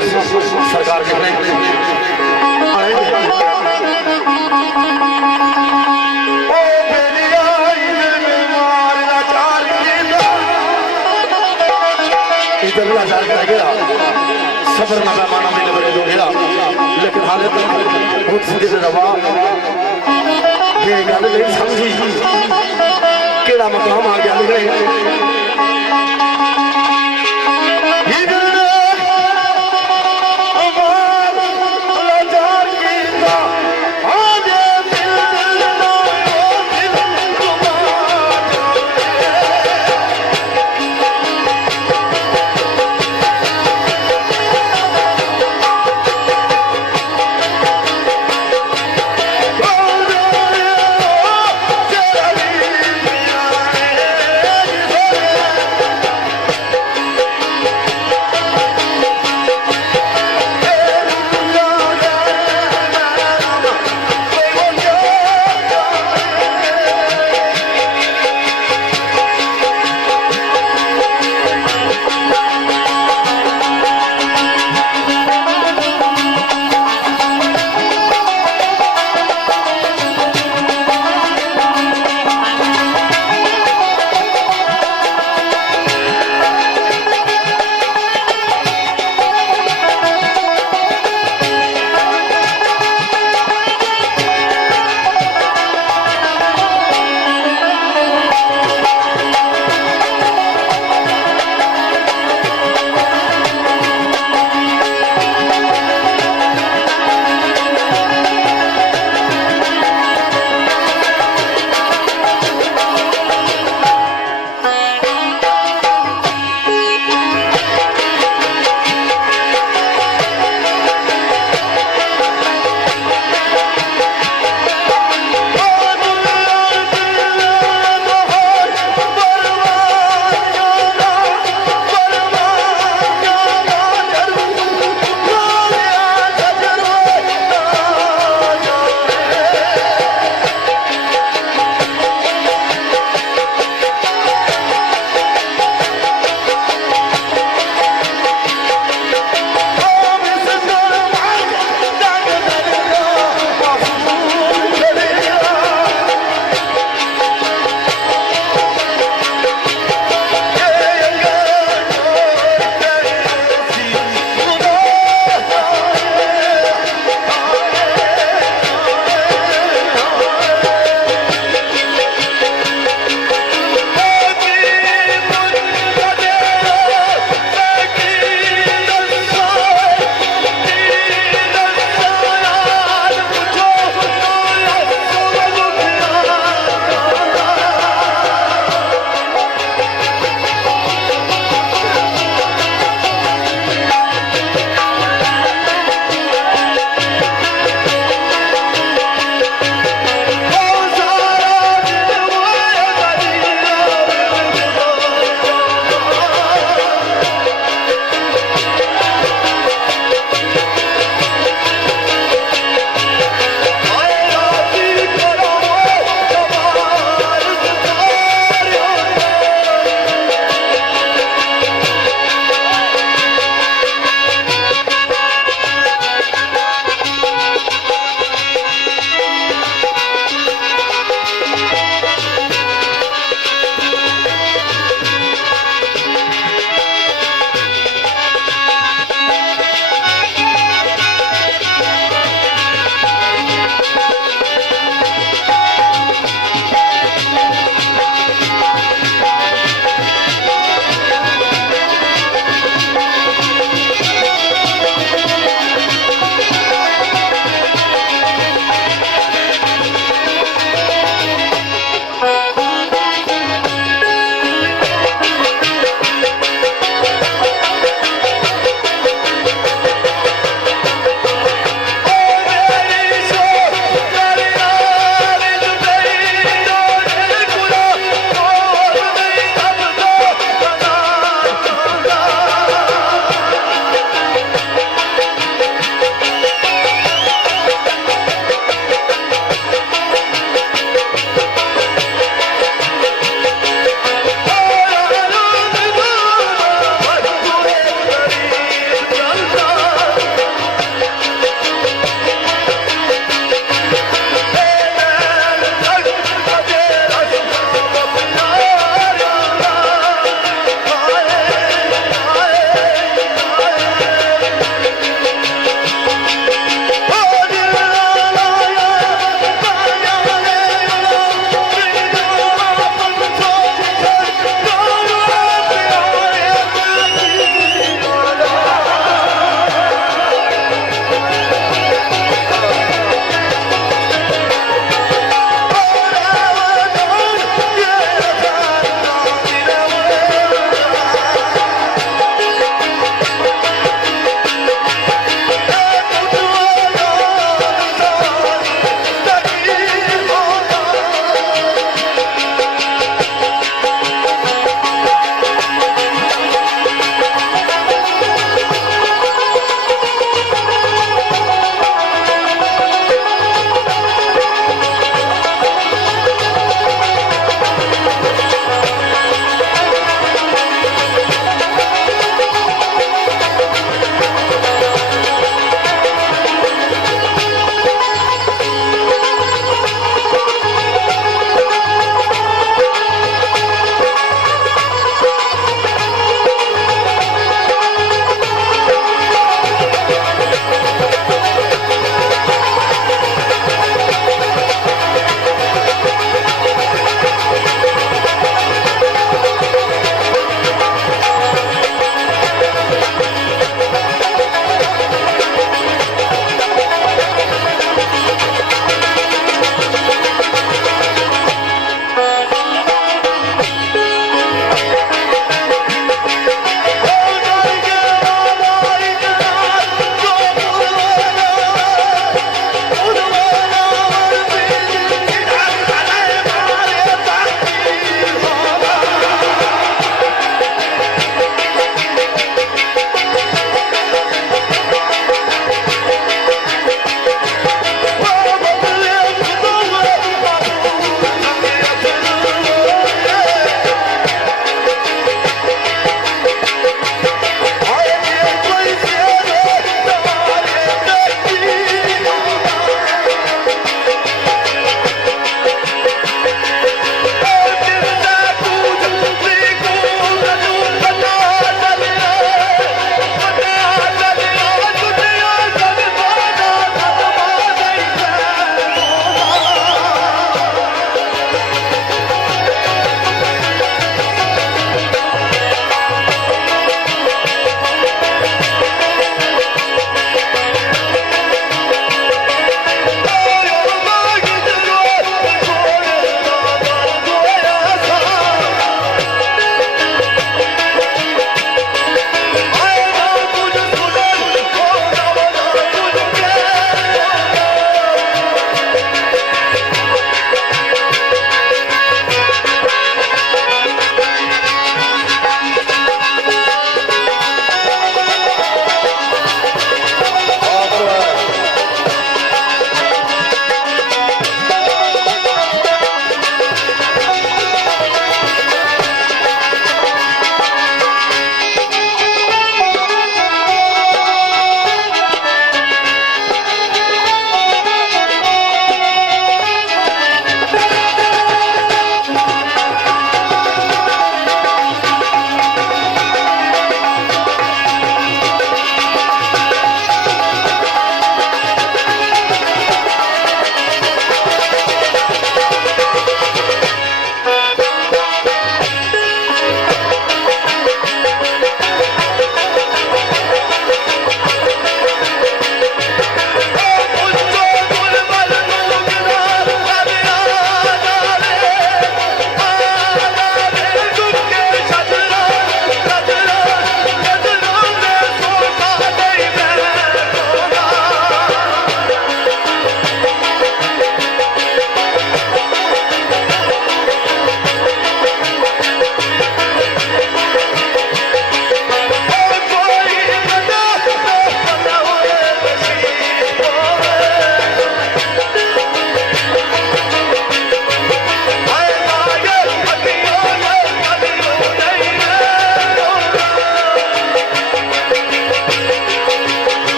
सरकार कहने सबर ना पैमाना मिले बड़े दो गया लेकिन हाले तक बहुत सीधे रवा ये गल नहीं समझी केड़ा मकाम आ गया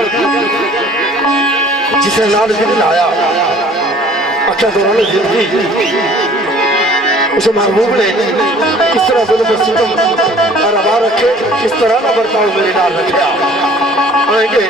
लेकिन जिसे नाल दिल लाया अच्छा दौरान जिंदगी उसे महबूब ने इस तरह जुल्म सितम और रवा रखे, इस तरह का बर्ताव मेरे नाल रखा। आएंगे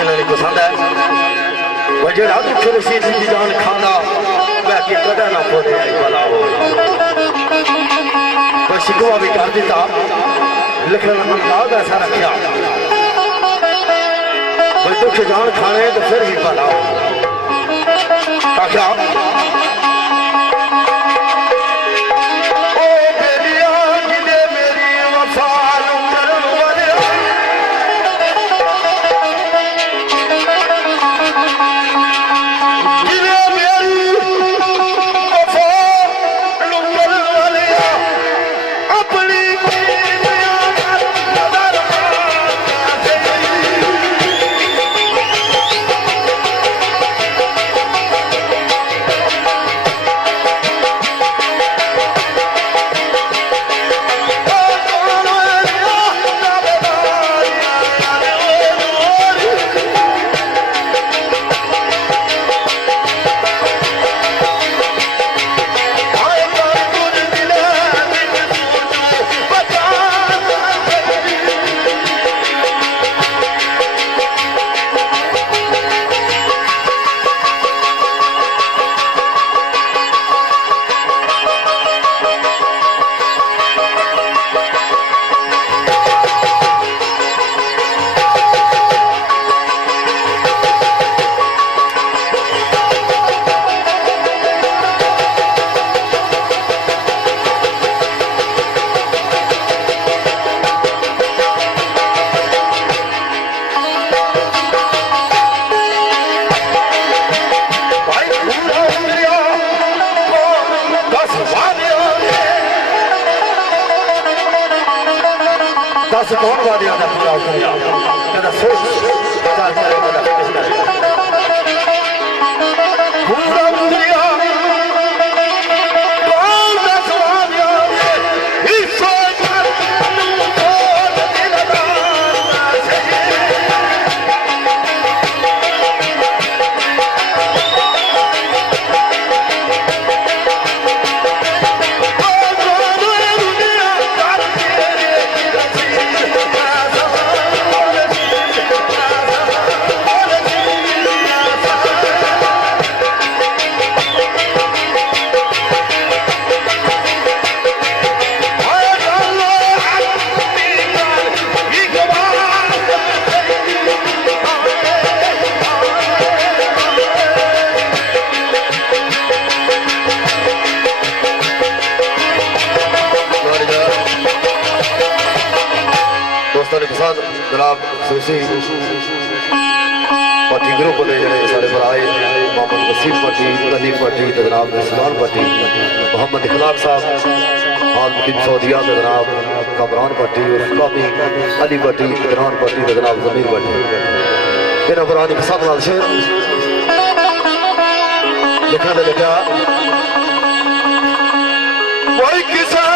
इन्होंने पसंद है वह जो दुख रसीद की जान खाना वह कि कदा ना खोदे भला हो कोई शिकवा भी कर दिता लिखने का अंदाज ऐसा रखा भाई दुख जान खाने तो फिर ही भला हो क्या दस कौन वादिया का पूरा कहता सोच पूरा दुनिया कौन दस वादिया इस सोच जनाब सूसी पार्टी ग्रुप ने जड़े सारे भराए मोहम्मद वसीम पार्टी नदीम पार्टी जनाब सुल्तान पार्टी मोहम्मद इखलाक साहब हाल मुकिम सऊदिया जनाब कमरान पार्टी और काफी अली पार्टी इमरान पार्टी जनाब जमीर पार्टी इन्होंने पुरानी पसंद नाल शेर लिखा ने लिखा कोई किसा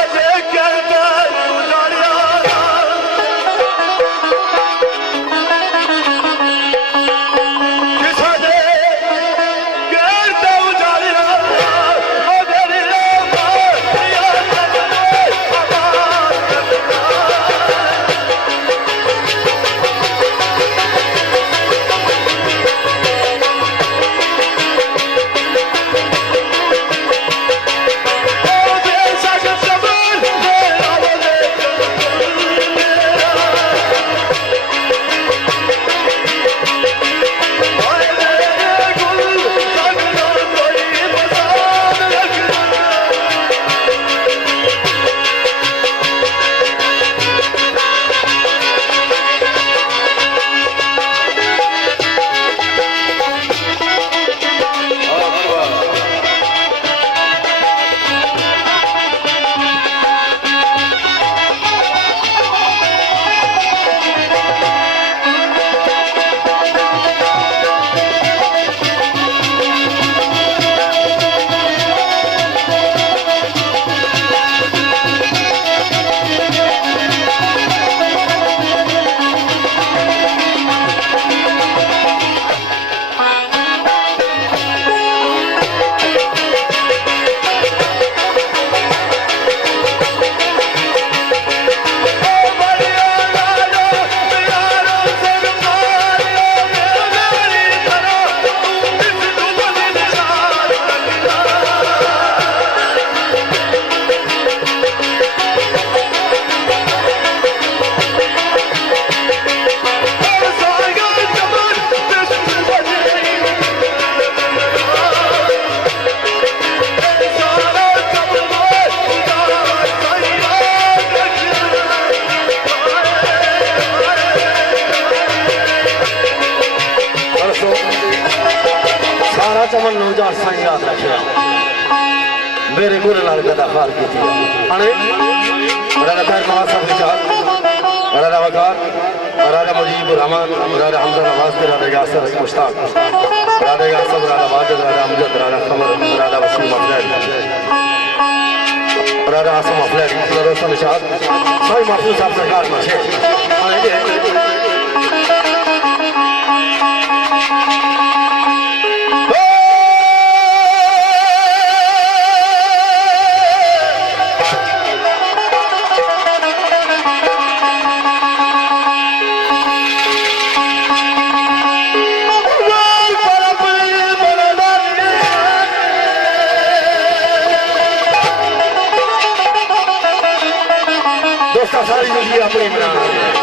याद रखिया मेरे गुरु नाल गदा खार की थी अने राजा खैर नवाज साहब निचार राजा वकार राजा मुजीब रहमान राजा हमजा नवाज राजा यासर मुश्ताक राजा यासर राजा वाजिद राजा अमजद राजा खमर राजा वसीम अफजल राजा आसम अफजल राजा निचार साई महफूज साहब सरकार में छे सारी जिंदगी अपनी बना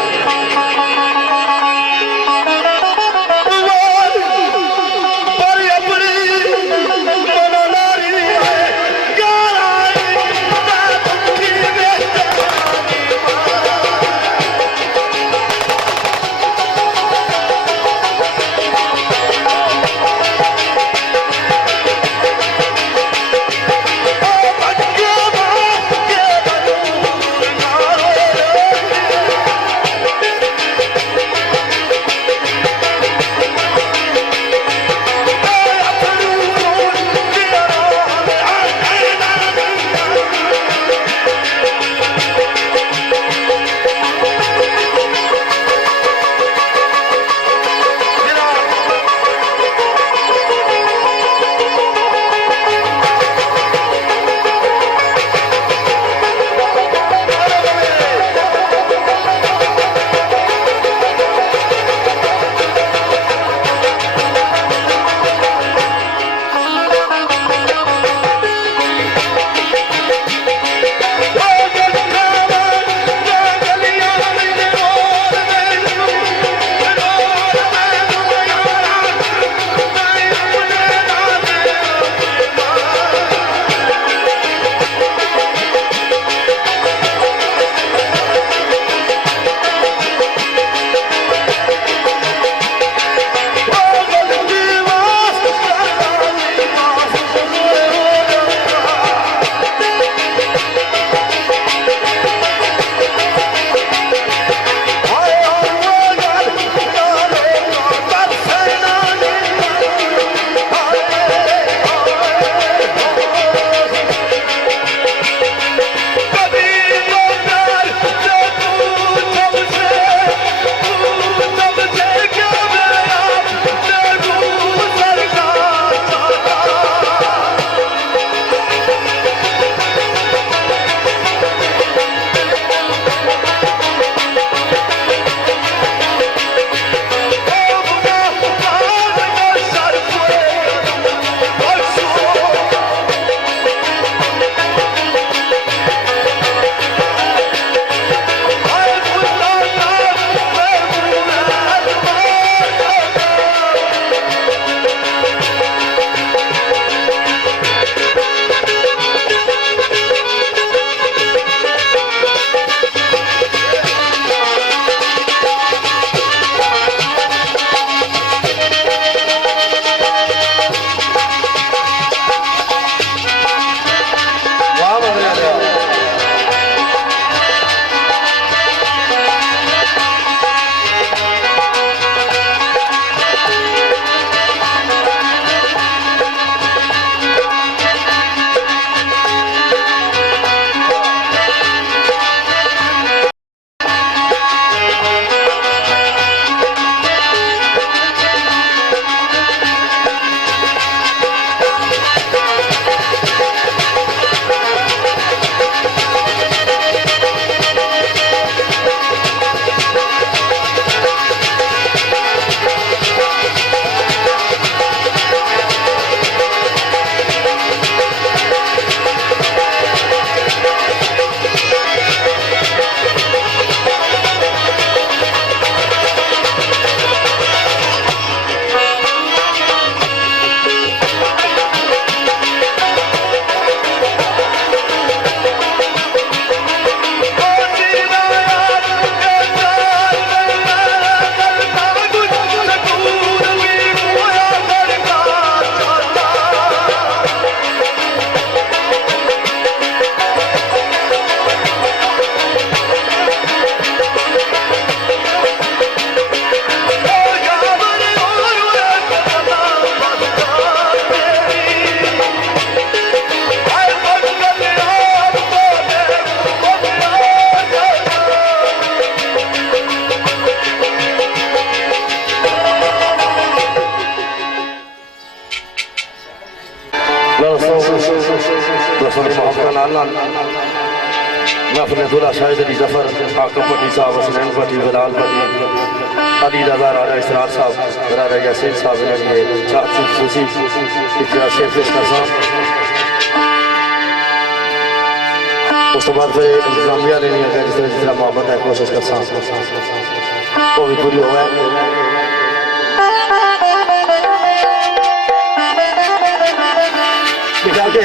सोने मोहब्बत नाल मैं अपने दूल्हा शाहिद अली जफर हाकम पट्टी साहब हसनैन पट्टी बिलाल पट्टी अली रजा राजा इसरार साहब राजा यासीन साहब ने ये चाची खुशी इतना शेर पेश कर साहब उस तो बाद फिर इंतजामिया लेनी है जिस तरह मोहब्बत है कोशिश कर साहब वो भी पूरी हुआ है बिठा के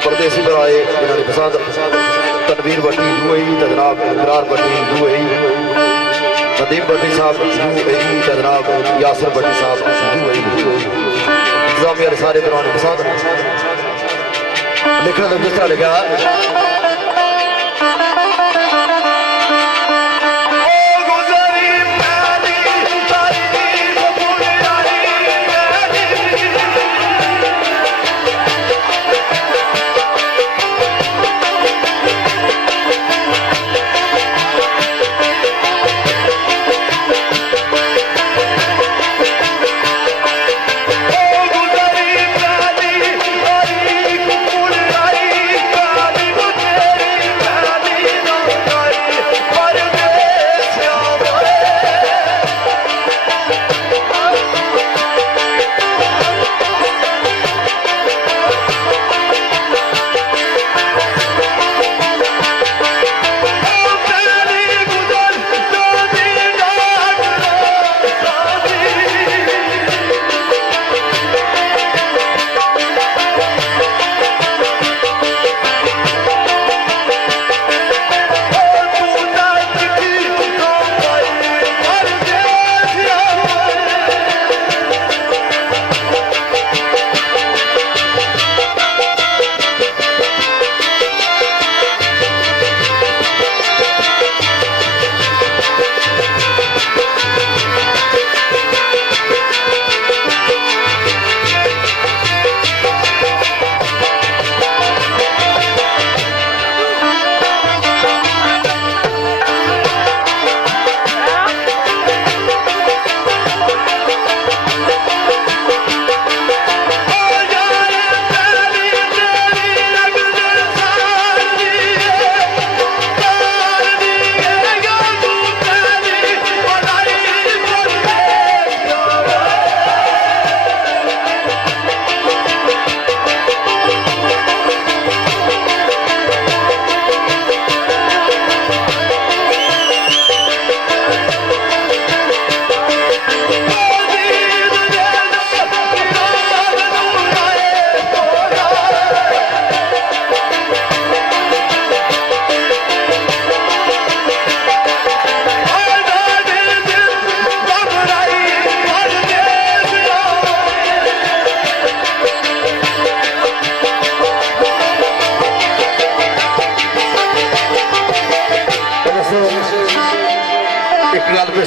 परदेसी बराए इन्होंने पसंद तनवीर भट्टी यूएई जनाब इमरान भट्टी यूएई नदीम भट्टी साहब यूएई जनाब यासर भट्टी साहब यूएई इंतजामिया सारे बराने पसंद लिखने का जिस तरह लिखा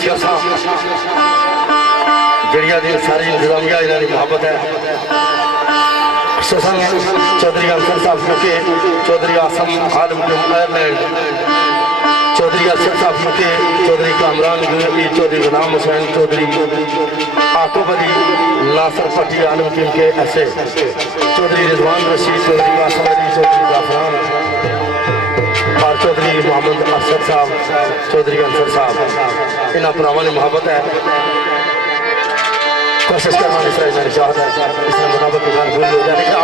ਤੁਸੀਂ ਅਸਾਂ ਜਿਹੜੀਆਂ ਦੀ ਸਾਰੀ ਇੰਤਜ਼ਾਮੀਆ ਇਹਨਾਂ ਦੀ ਮੁਹੱਬਤ ਹੈ ससन चौधरी अफसर साहब के चौधरी आसम आलम आयरलैंड चौधरी अरशद साहब के चौधरी कामरान गुजरी चौधरी गुलाम हुसैन चौधरी आकुब अली नासर पट्टी आलम के ऐसे चौधरी रिजवान रशीद चौधरी कासम अली चौधरी जाफरान और चौधरी मोहम्मद अरशद साहब चौधरी अनसर साहब इन्होंने भरावां ने मुहब्बत है कोशिश करना मेरी चाहत है इसलिए मुताबिक भूल हो जाने का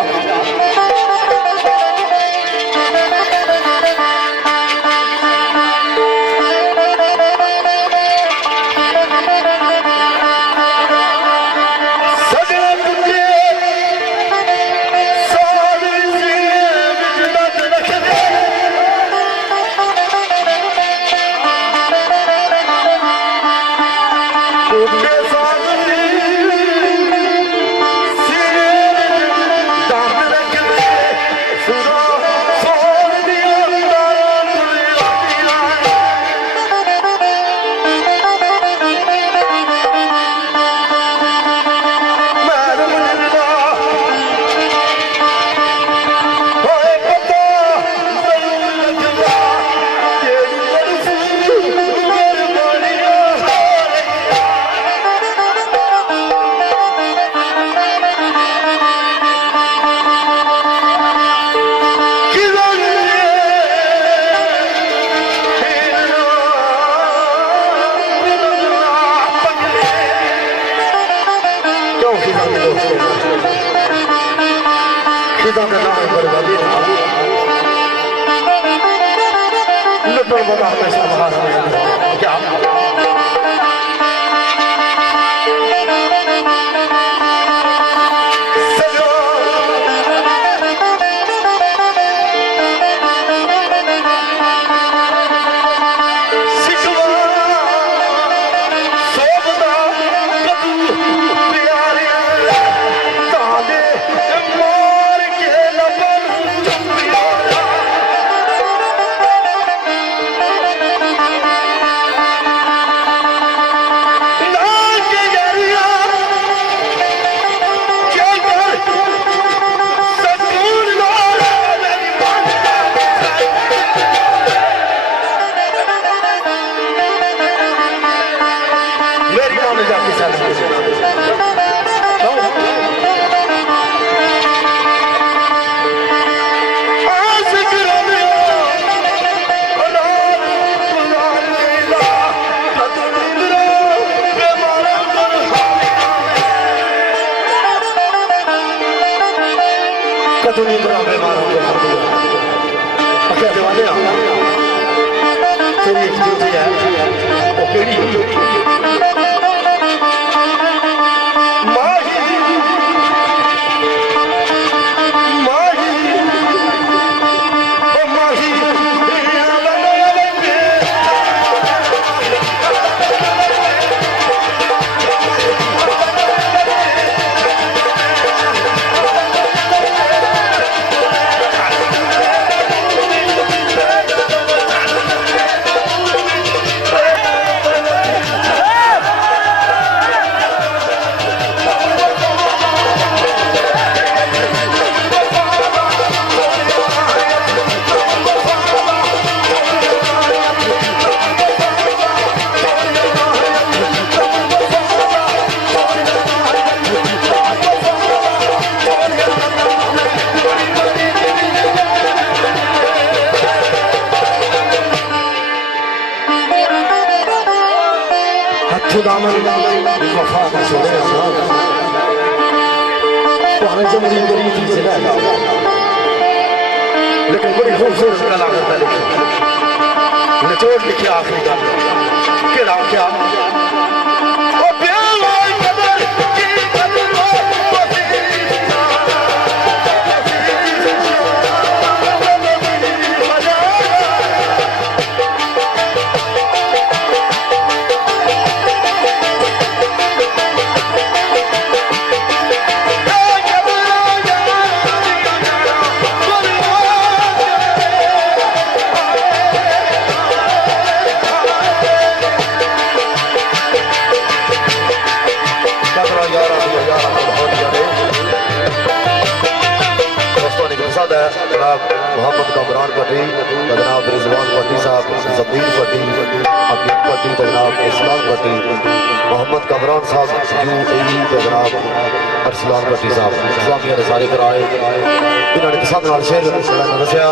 लेकिन बड़ी खूबसूरत कलाकार लिखी निचोड़ लिखी आखिरी गाना क्या मोहम्मद कमरान पट्टी जनाब रिजवान पट्टी साहब जमीर पट्टी अकीम पट्टी जनाब इस्लाम पट्टी मोहम्मद कमरान साहब UAE जनाब अरसलान पट्टी साहब स्वामियों ने सारे कराए इन्होंने पसंद नाल शेर दसिया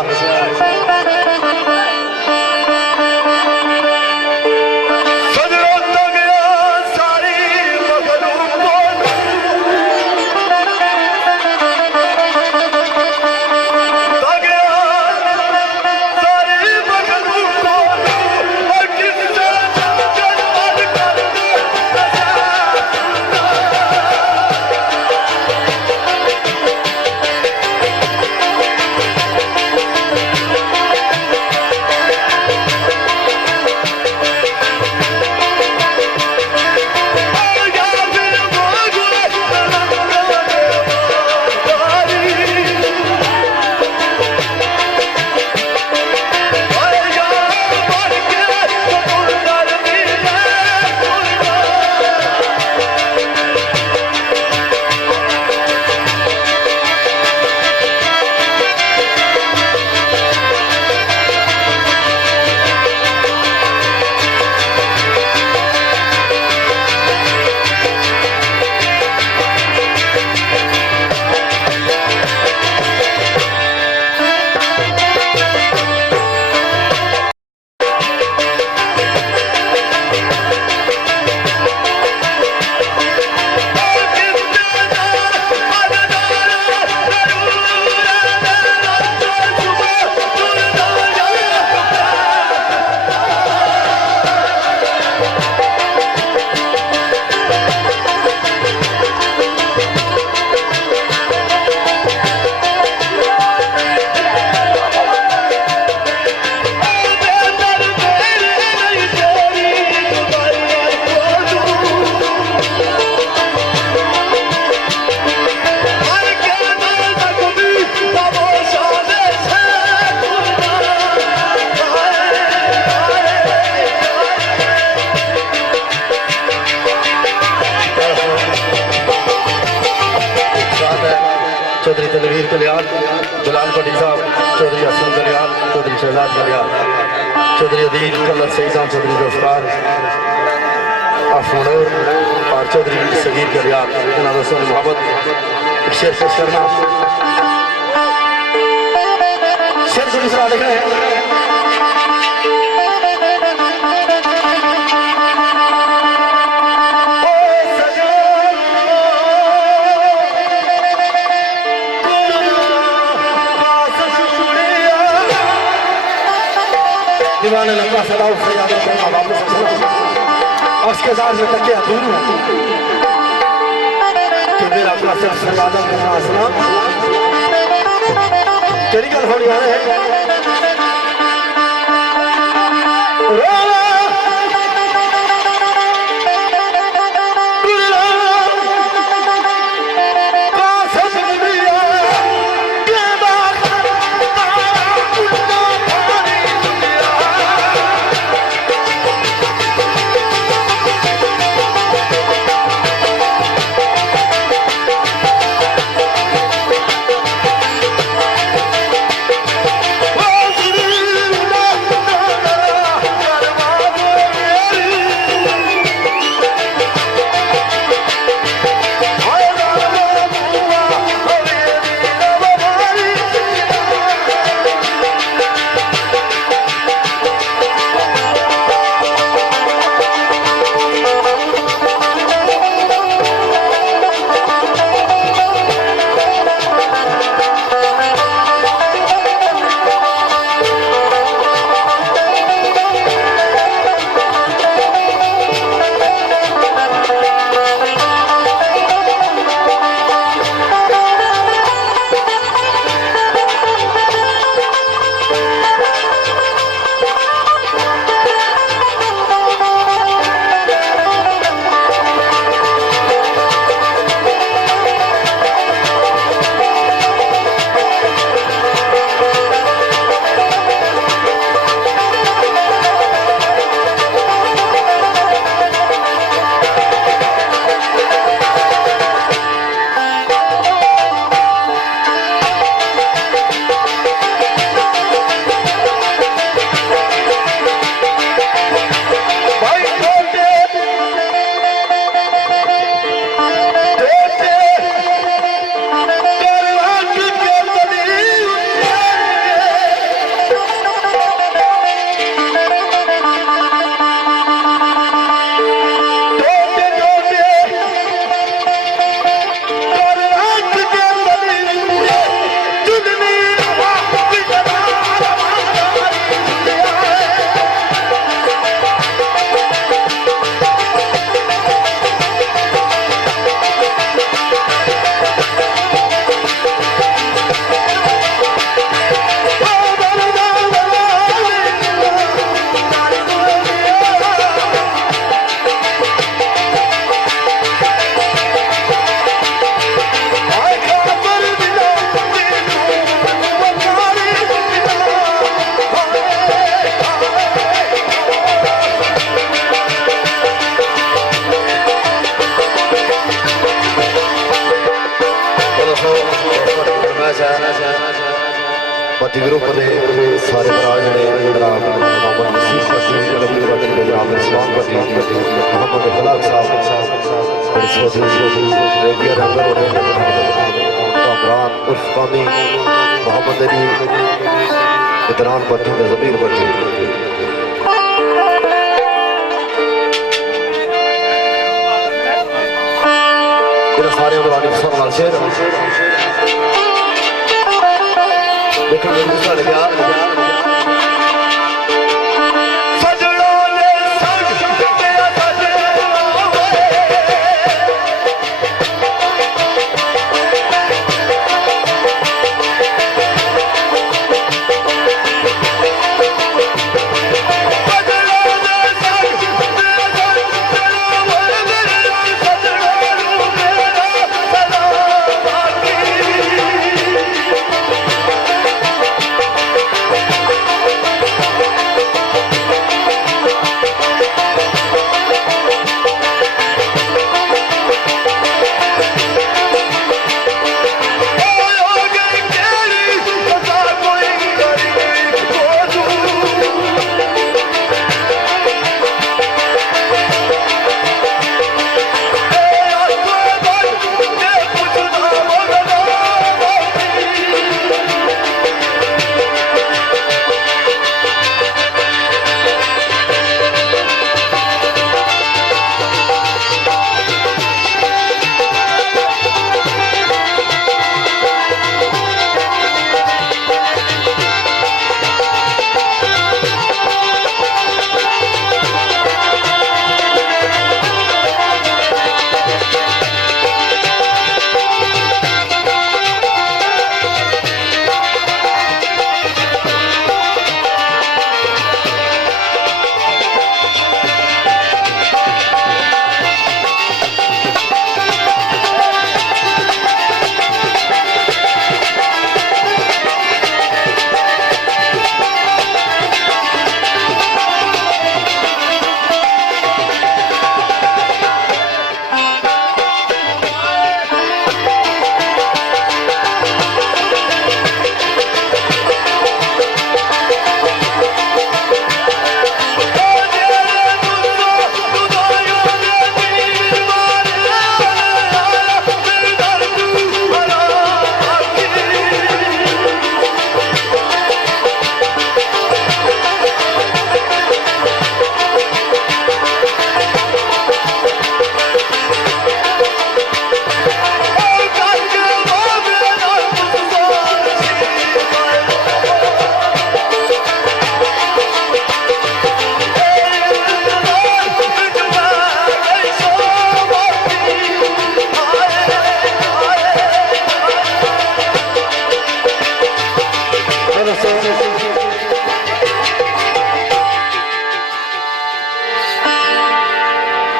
चौधरी तलवीर कल्याण दुलाल पट्टी साहब चौधरी हसन कल्याण चौधरी शहजाद कल्याण चौधरी अदील कलर सईदा चौधरी जुल्फकार आफमनूर और चौधरी सगीर कल्याण इन्होंने दोस्तों मोहब्बत शेर पेश करना शेर को दूसरा लिख रहे हैं दीवाने लंबा सलाह से ज्यादा वापस उसके साथ में तक दूर कि मेरा अपना सिर्फ सरवादा करना असलाम तेरी गल थोड़ी है ਪੱਟੀ ਗਰੁੱਪ ਦੇ ਸਾਰੇ ਭਰਾ ਜਿਹੜੇ ਜਨਾਬ ਮੁਹੰਮਦ ਨਸੀਬ ਪੱਟੀ ਕਲਬੀ ਵਤਨ ਦੇ ਜਨਾਬ ਇਸਲਾਮ ਪੱਟੀ ਮੁਹੰਮਦ ਖਲਾਕ ਸਾਹਿਬ ਬੜੇ ਸੋਹਣੇ ਰੇਡੀਓ ਰੰਗਰ ਹੋ ਰਹੇ ਕਾਮਰਾਨ ਉਰਫ ਕਾਮੀ ਮੁਹੰਮਦ ਅਲੀ ਇਦਰਾਨ ਪੱਟੀ ਤੇ ਜ਼ਮੀਰ ਪੱਟੀ ਇਹ ਸਾਰੇ ਬਰਾੜੀ ਸੁਣ ਨਾਲ ਸ਼ੇਰ ਦੇਖੋ ਮੈਨੂੰ ਸੁਣ ਗਿਆ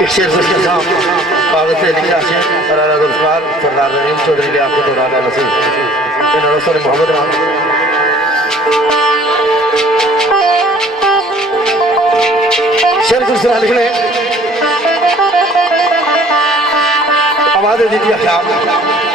शेर के साथ कागज से लिखा है राणा गुलजार सरदार रहीम चौधरी के आपको दौरान नसीब इन रसूल मोहम्मद राम शेर गुलजार लिखने आवाज दीजिए ख्याल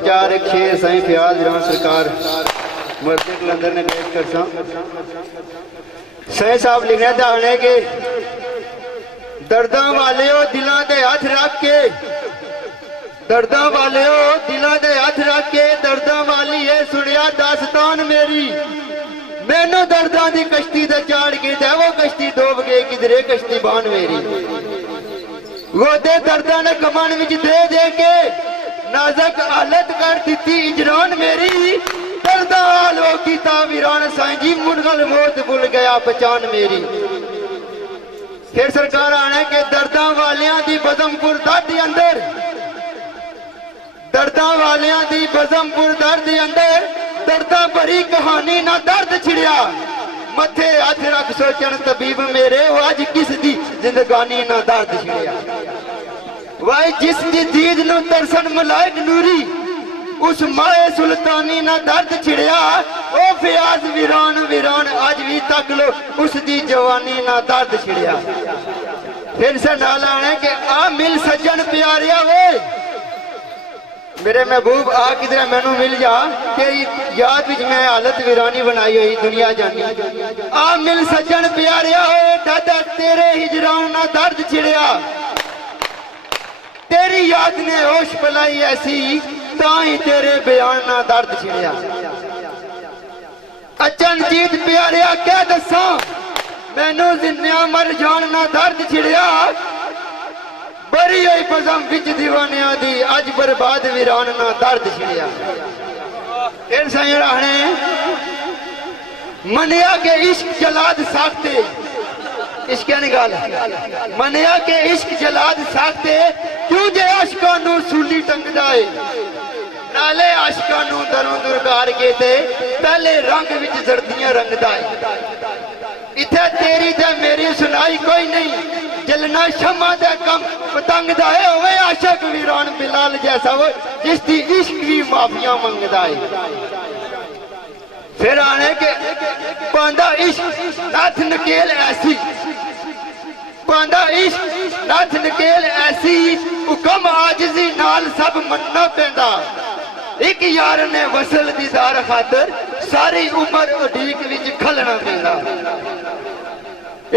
जा रखे साईं फयाज राम सरकार मर्दे कलंदर ने पेश कर साईं साहब लिखने दाने के दर्दां वाले हो दिलों दे हाथ रख के दर्दां वाले हो दिलों दे हाथ रख के दर्दां वाली है सुनिया दास्तान मेरी मैनू दर्दां दी कश्ती ते चाड़ के ते वो कश्ती डूब गई किधरे कश्ती बान मेरी गोदे दर्दां ने कमन विच दे दे के नाजक हालत कर दी इजरान मेरी दर्दा आलो कीता वीरान साईं जी मुनगल मौत भुल गया पहचान मेरी। फिर सरकार आने के दर्दा वालियां दी बजमपुर दर्द अंदर दर्दा वालियां दी बजमपुर दर्द अंदर दर्दा भरी कहानी ना दर्द छिड़िया मथे हाथ रख सोचन तबीब मेरे वो अज किस दी जिंदगानी ना दर्द छिड़िया वाई जिस दी दीद नू तरसन मलाइक नूरी उस माए सुल्तानी ना दर्द छिड़िया ओ फयाज वीरान वीरान अज भी तक लो उस दी जवानी ना दर्द छिड़िया। फिर से नाल आने के आ मिल सज्जन प्यारिया वे मेरे महबूब आ किधर मैनू मिल जा तेरी याद विच मैं हालत वीरानी बनाई हुई दुनिया जानी आ मिल सज्जन प्यारिया होए दादा तेरे हिजरान ना दर्द छिड़िया तेरी याद ने होश पलाई ऐसी ताही तेरे बयान ना दर्द छिड़िया। अचनजीत प्यारिया क्या दसा मैनू जिन्निया मर जान ना दर्द छिड़िया बरी आई बजम विच दीवानिया दी अज बर्बाद वीरान ना दर्द छिड़िया। फिर साईं रहने मनिया के इश्क जलाद साखते इश्क निकाल मनिया के इश्क जलाद साखते क्यों जे आशिकां नू सूली टंगदा है नाले आशिकां नू दरों दुरकार के ते पहले रंग विच जर्दियां रंगदा है इथे तेरी ते मेरी सुनाई कोई नहीं जलना शमा दे कम पतंग दा है ओए आशिक वीरान बिलाल जैसा वो जिसदी इश्क भी माफिया मंगदा है। फिर आने के पांदा इश्क नाथ नकेल ऐसी पांदा इश्क नाथ नकेल ऐसी हुक्म आजिजी नाल सब मनना पैंदा एक यार ने वसल दीदार खातर सारी उम्र उडीक विच खलना पैंदा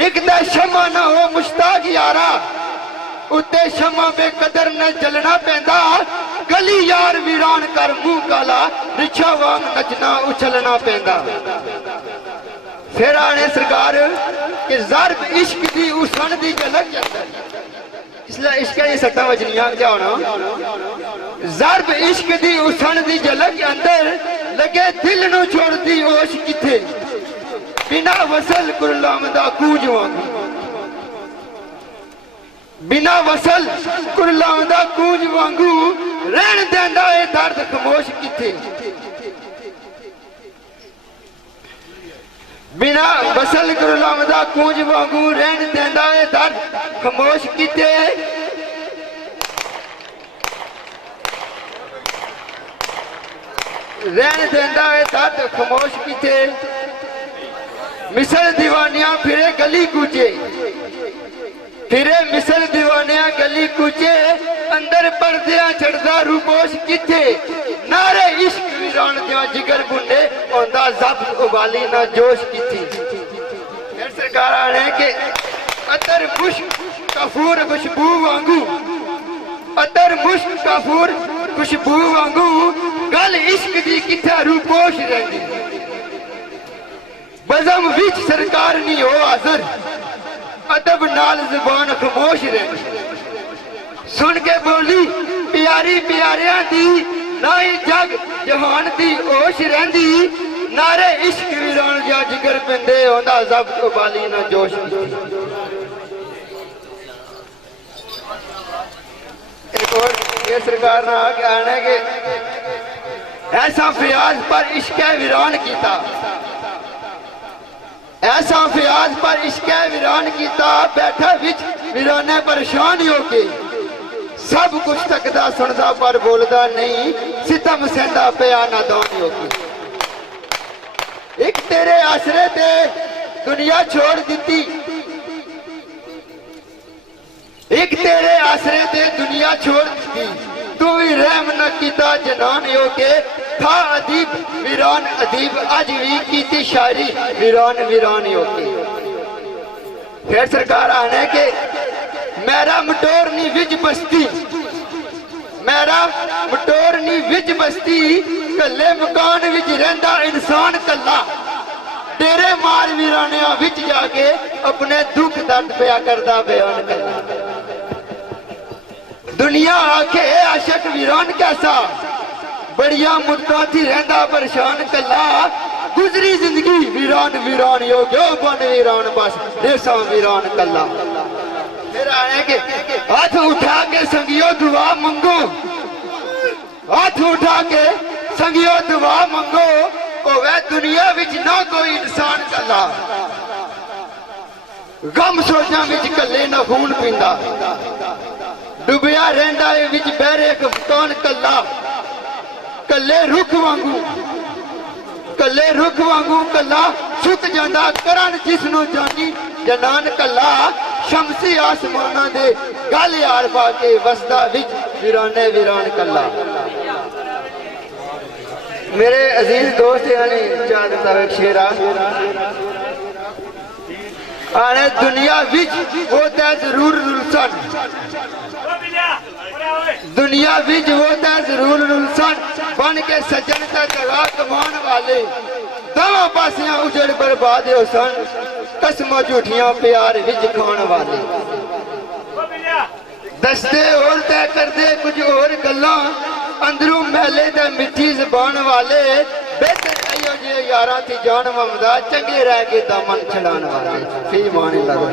एक दा शमा ना हो मुश्ताक यारा उत्ते शमा बेकदर न जलना पैंदा गली यार वीरान कर मुंह काला रिछा वांग नचना उछलना पैंदा। फिर आने सरकार के ज़र्ब इश्क दी उसन दी झलक इसलिए इश्क की सट्टा वजनियां क्या होना ज़र्ब इश्क दी उसन दी झलक अंदर लगे दिल नू छोड़ दी होश किथे बिना वसल कुरलाम दा कूंज वांगू बिना वसल कुरलाम दा कूंज वांगू रहन देंदा ए दर्द खामोश किथे बिना वसल कुरलाम दा कूंज वांगू रहन देंदा ए दर्द खामोश किथे रहन देंदा ए दर्द खामोश किथे मिसल दीवानिया फिरे गली कूचे फिरे मिसल दीवानिया गली कूचे अंदर पर्दिया चढ़दा रूपोश किथे नारे इश्क वीरान दिया जिगर बुंडे ओंदा जब्त उबाली ना जोश किथी। फिर सरकार आने के अतर मुश्क कफूर खुशबू वांगू अतर मुश्क कफूर खुशबू वांगू गल इश्क दी किथे रूपोश रहंदी बजम विच सरकार नहीं हो हाजिर अदब नाल जुबान खामोश रही सुन के बोली प्यारी प्यारियां दी ना ही जग जहान दी होश रही नारे इश्क वीरान जा जिगर पिंदे होंदा जब्त उबाली ना जोश एक और ये सरकार ना आने के ऐसा फयाज पर इश्क वीरान कीता ऐसा फयाज पर इश्क वीरान कीता बैठा विच वीराने परेशान होके सब कुछ तकदा सुनदा पर बोलदा नहीं सितम सहंदा पिया नादान होके एक तेरे आसरे ते दुनिया छोड़ दी एक तेरे आसरे ते दुनिया छोड़ दी तू भी रहम न कीता जनान हो के था अदीब वीरान अदीब अज भी कीती शायरी वीरान वीरान हो के। फिर सरकार आने के मेरा मटोरनी विच बस्ती मेरा मटोरनी विच बस्ती कल्ले मकान विच रहंदा इंसान कल्ला तेरे मार वीरानिया विच जाके अपने दुख दर्द पिया करदा बयान करदा। दुनिया आखे आशिक वीरान कैसा बड़िया मुद्दा थी रहंदा परेशान कल्ला गुजरी जिंदगी वीरान वीरान हो गयो बन वीरान बस देसा वीरान कल्ला। फिर आए के हाथ उठा के संगियो दुआ मंगो हाथ उठा के संगियो दुआ मंगो होवे दुनिया विच ना कोई इंसान कल्ला गम सोचा विच कल्ले ना खून पींदा डुबिया रहंदा ए विच बहरे कौन कल्ला कल्ले रुख वांगू कल्ला सुक जांदा करन जिसनु जानी जनान कल्ला शमसी आसमाना दे गल यार पाके वसदा विच वीराने वीरान कल्ला। मेरे अजीज दोस्त यानी चांद साहब शेरा आने दुनिया विच होता जरूर रुलसन दुनिया विच होता जरूर रुलसन बन के सज्जन का जगह कमान वाले दोनों पासियां उजड़ बर्बाद हो सन कसम झूठियां प्यार विच खान वाले दसते और तय करते कुछ और गल्ला अंदरों महले ते मिठी जबान वाले बेहतर अयो जे यारा थी जान ममदा चंगे रह के दामन छड़ान वाले फी माने लगा।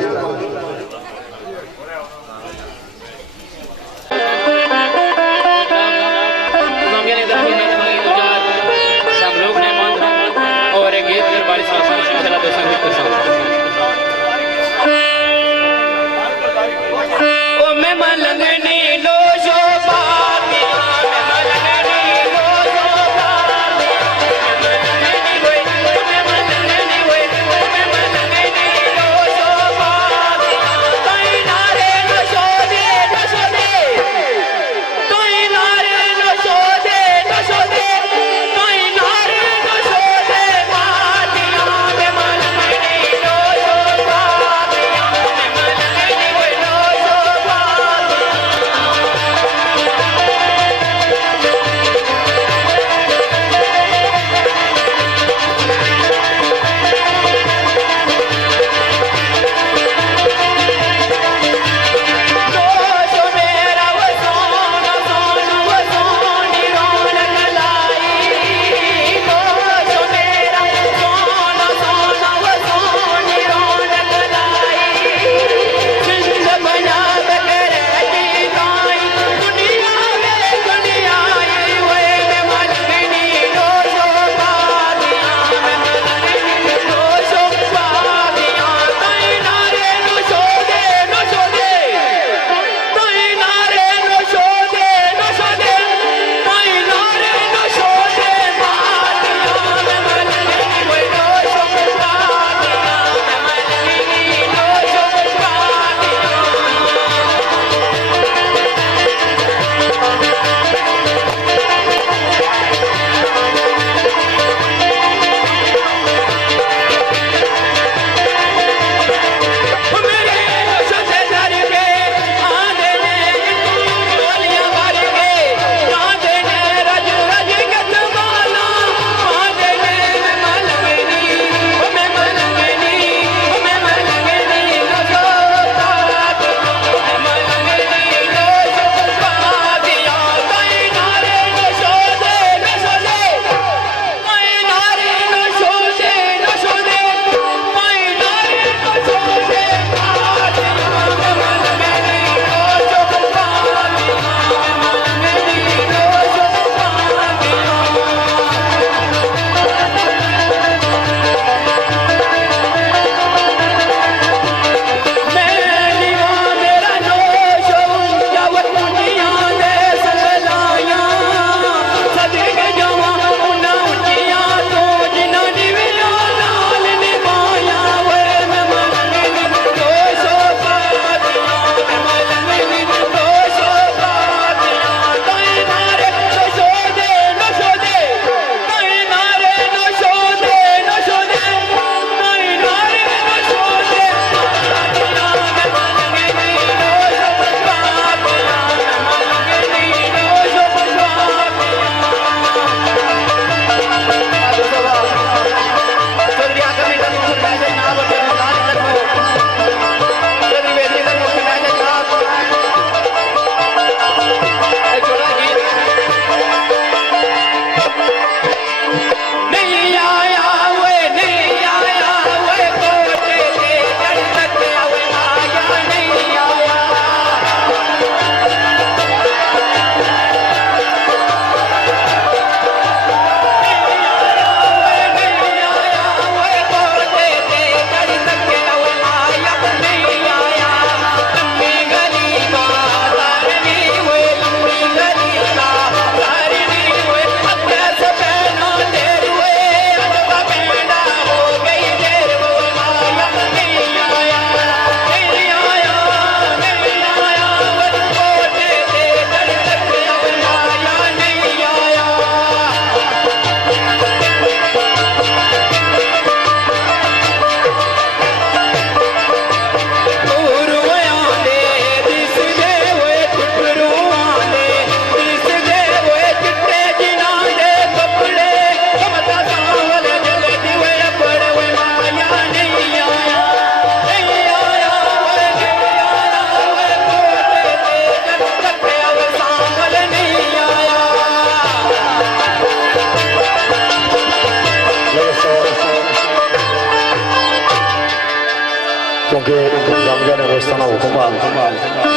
क्योंकि रमजान रोस्ताना हुक्म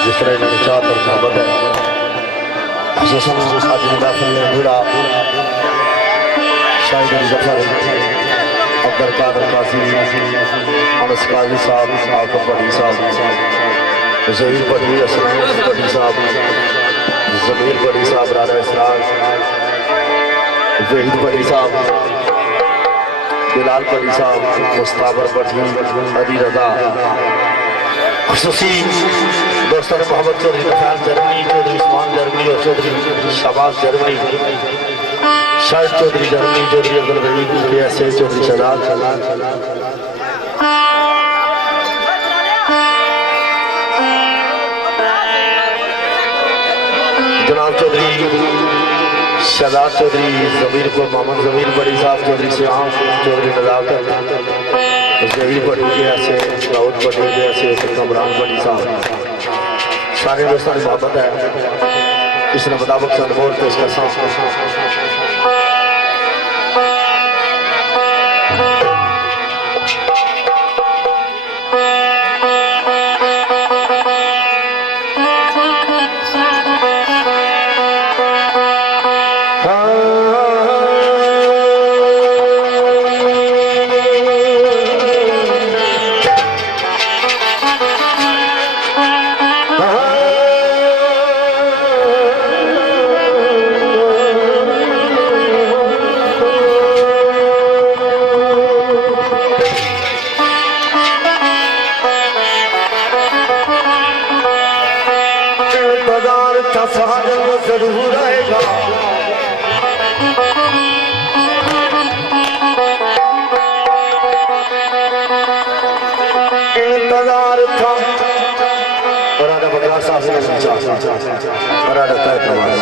जिस तरह इन्होंने चाहत और मोहब्बत है खुसूसन आज मुदाफिल ने भिड़ा शाहिद अली जफर अब्दुल कादर काजी अनस काजी साहब आकब भट्टी साहब जहीर भट्टी असलम भट्टी साहब जमीर भट्टी साहब राना इसरार वहीद भट्टी साहब बिलाल भट्टी साहब मुस्ताबर भट्टी अली रजा खुसूसी दोस्तों मोहम्मद चौधरी गफार जर्मनी चौधरी उस्मान जर्मनी और चौधरी शबाज जर्मनी शाहिद चौधरी जर्मनी चौधरी अब्दुल रहीम के चौधरी शहजाद जनाब चौधरी शहजाद चौधरी जमीर को मोहम्मद जमीर बड़ी साहब चौधरी श्याम चौधरी नजाकत जमीर बड़ी के ऐसे दाऊद बड़ी के ऐसे कमरान बड़ी साहब सारे दोस्तों की मोहब्बत है इसने मुताबिक अनमोल पेश कर जरूर आएगा इंतजार था राधा बकरा साहब ने पूछा राधा तय नमाज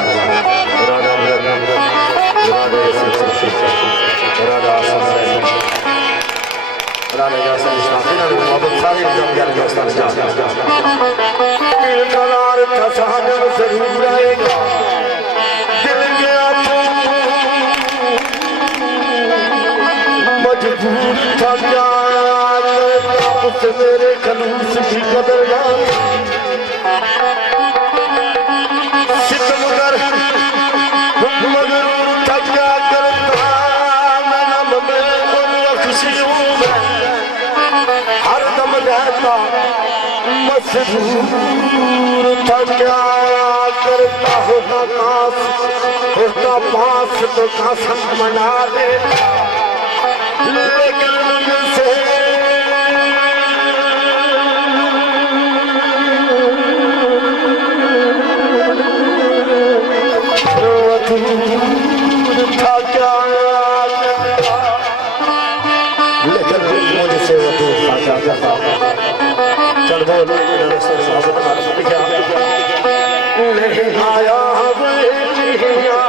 मोहब्बत सारे इंतजार था साजन जरूर आएगा दिल गया मजबूर था क्या उससे मेरे खलूस की कदर ना सितमगर मगरूर था क्या करता मैं नम में खुशियों में हर दम रहता मजबूर था क्या करता होता पास तो कसम मना देता लेकिन मुझसे दूर था क्या लेकिन मुझसे वो दूर था क्या करता चल बोल नहीं आया नहीं आया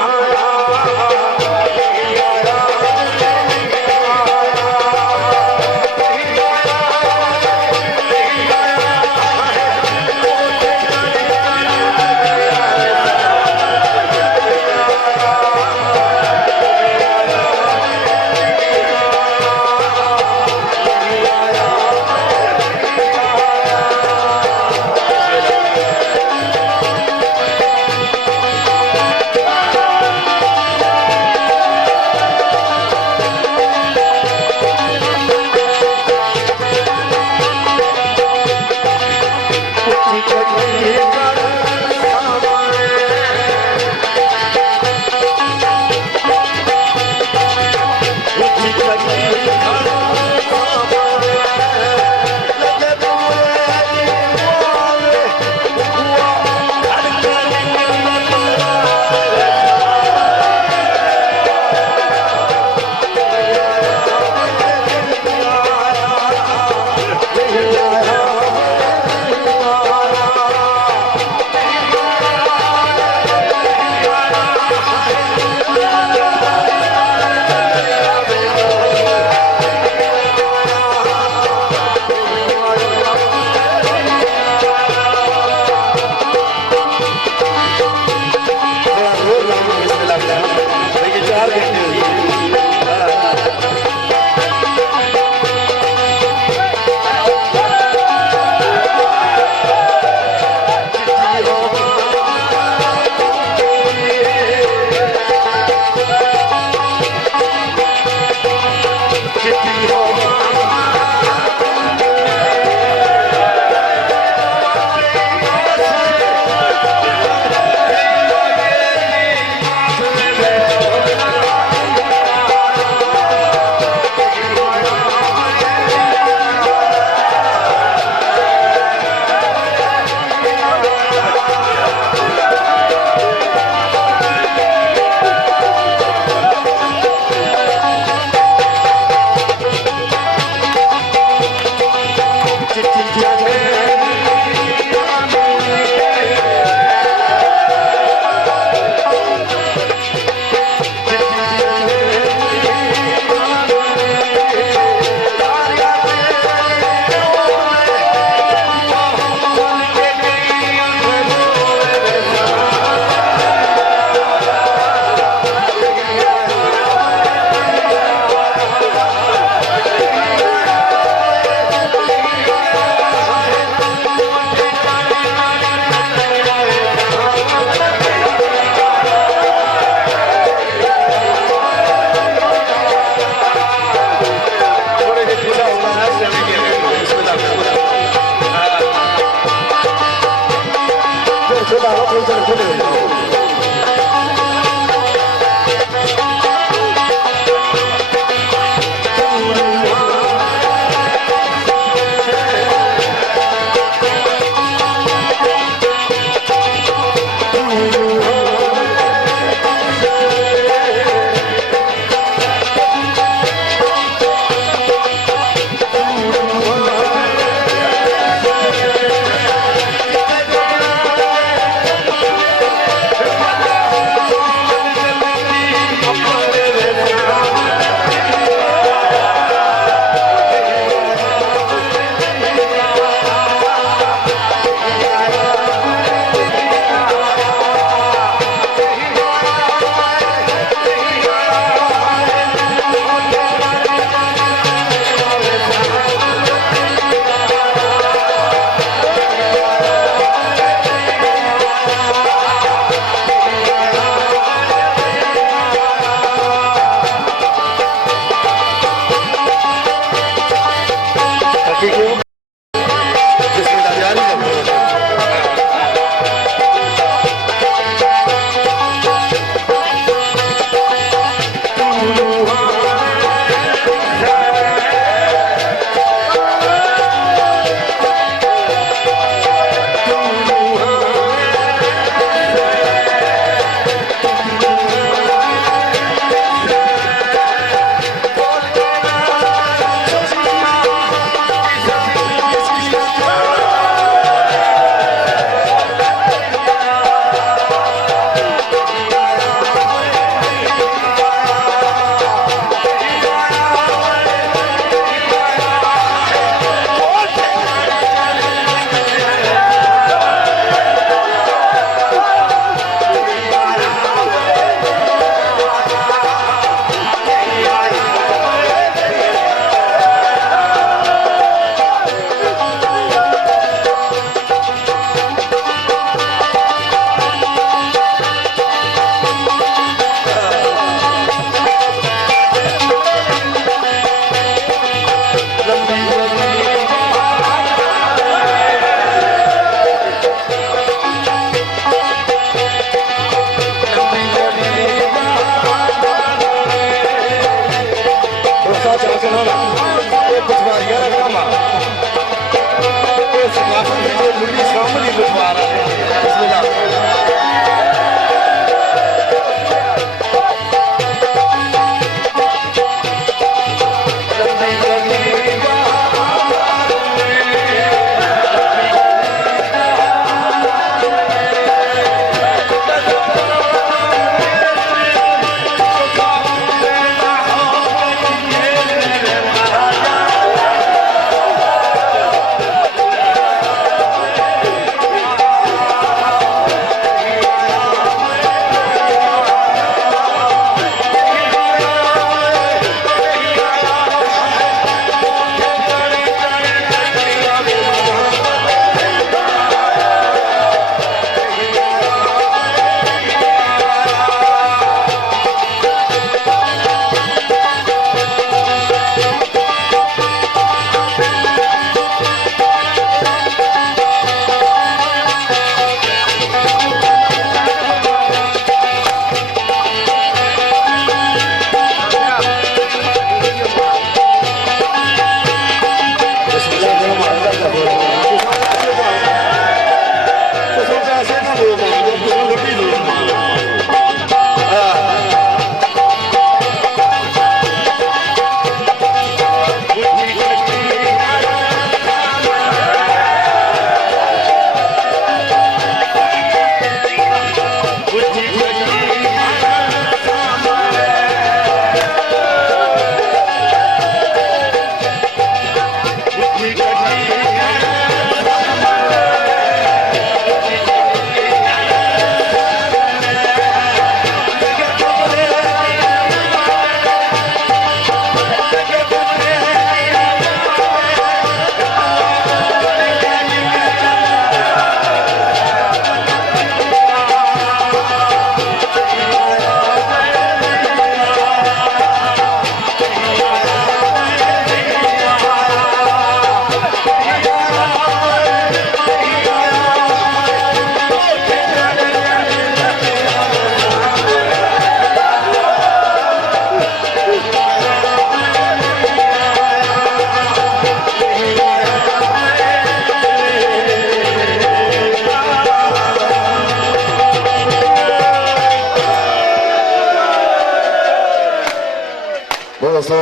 वो दोस्तों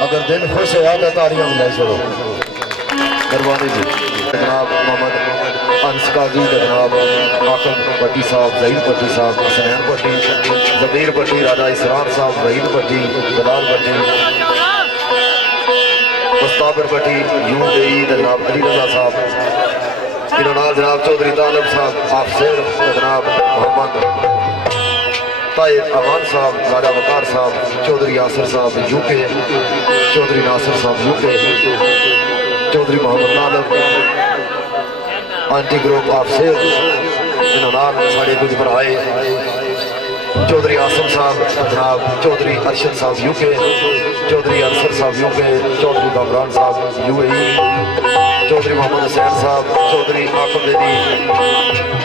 अगर दिल खुश होया तो तालियां मिला छोड़ो मेहरबानी जी जनाब मोहम्मद अंस काजी जनाब आकम भट्टी साहब जहीर भट्टी साहब हसनैन भट्टी जमीर भट्टी राजा इसरार साहब वहीद भट्टी दलाल भट्टी मुस्ताबिर भट्टी यूएई जनाब अली रजा साहब इन्होंने जनाब चौधरी तालब साहब आफसेर जनाब मोहम्मद ताहिर अमान साहब राजा वकार साहब चौधरी यासिर साहब यूके चौधरी नासिर साहब UK Chaudhry Mohammad Nadeem aunty group आफसेर इन्होंने साढ़े कुछ भराए चौधरी आसम साहब जनाब चौधरी अरशद साहब यूके चौधरी अरसर साहब यूके चौधरी कमरान साहब यूएई चौधरी मोहम्मद हुसैन साहब चौधरी आकम बेदी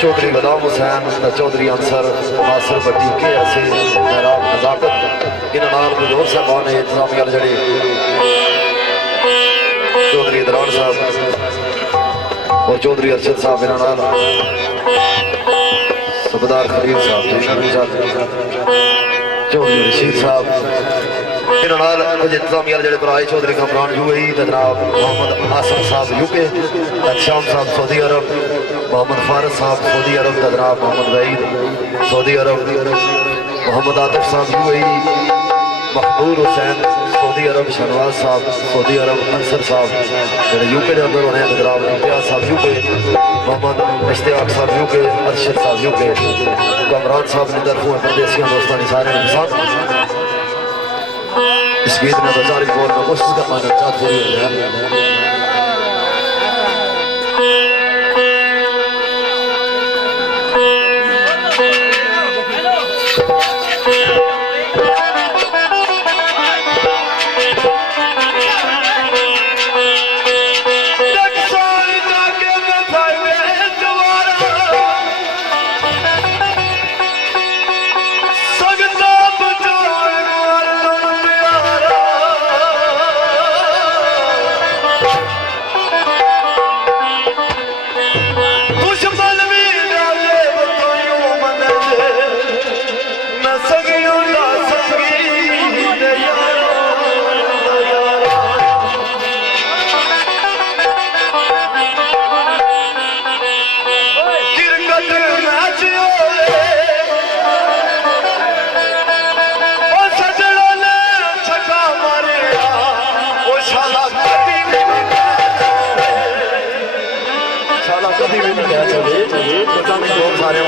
चौधरी गुलाम हुसैन चौधरी अंसर नासिर भट्टी के ऐसे महराब नजाकत इन्होंने बुजुर्ग साहबान ने इंतजामिया जड़े चौधरी दरान साहब और चौधरी अरशद साहब इन्होंने सुबेदार खलील साहब चौधरी रशीद साहब इन्होंने कुछ इंतजामिया जड़े भराए चौधरी कमरान यूएई जनाब मोहम्मद आसम साहब यूके शाम साहब सऊदी अरब मोहम्मद फारस साहब सऊदी अरब जनाब मोहम्मद वहीद सऊदी अरब मोहम्मद आतिफ साहब यूएई मकबूल हुसैन सऊदी अरब शहनवाज साहब सऊदी अरब अंसर साहब जो यूके के अंदर होने जनाब इम्तियाज साहब यूके मोहम्मद इश्तियाक साहब यूके अरशद साहब यूके कमरान साहब ने तरफों परदेसियों दोस्तानी सारे इंसान इस गीत में बाजार बोल में कोशिश का माना चाहत पूरी हो गया सारे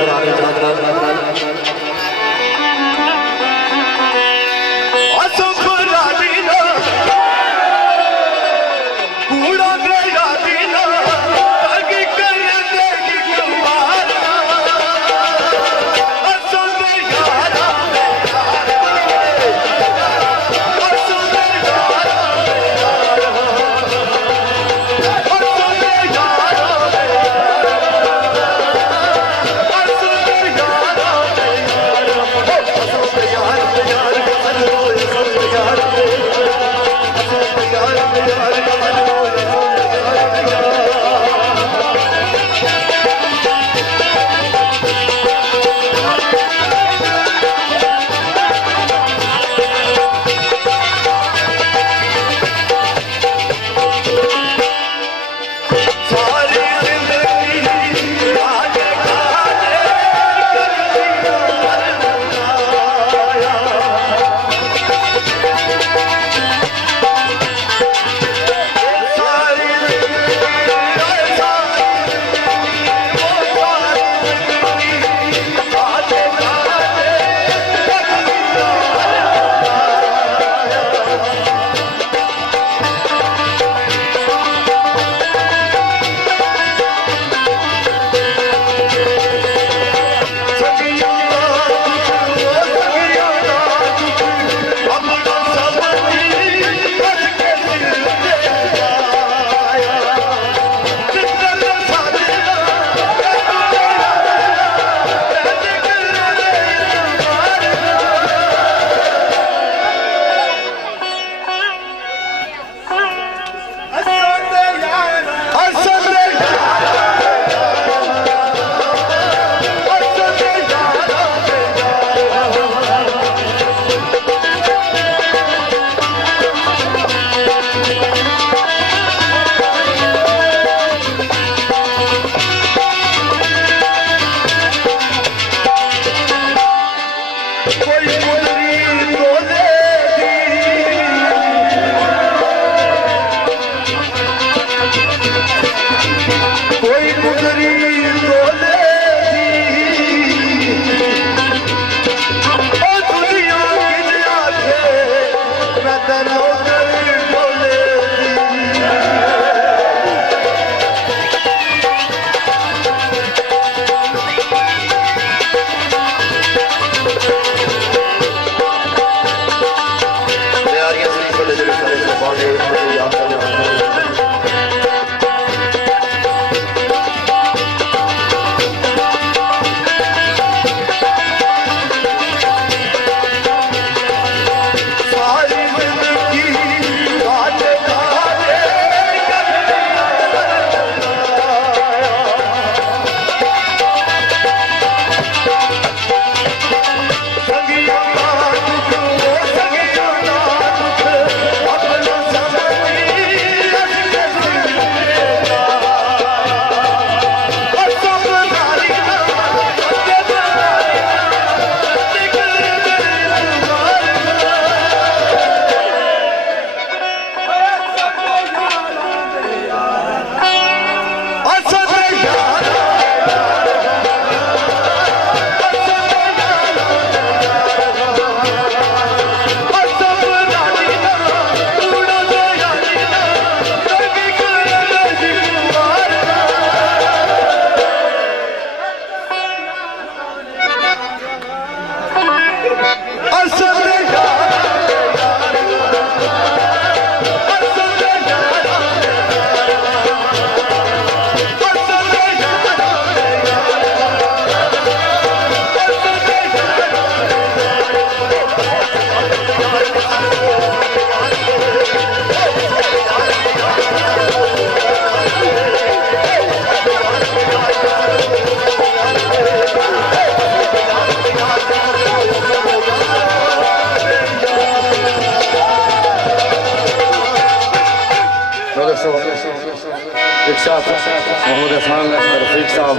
एहसान रफीक साहब,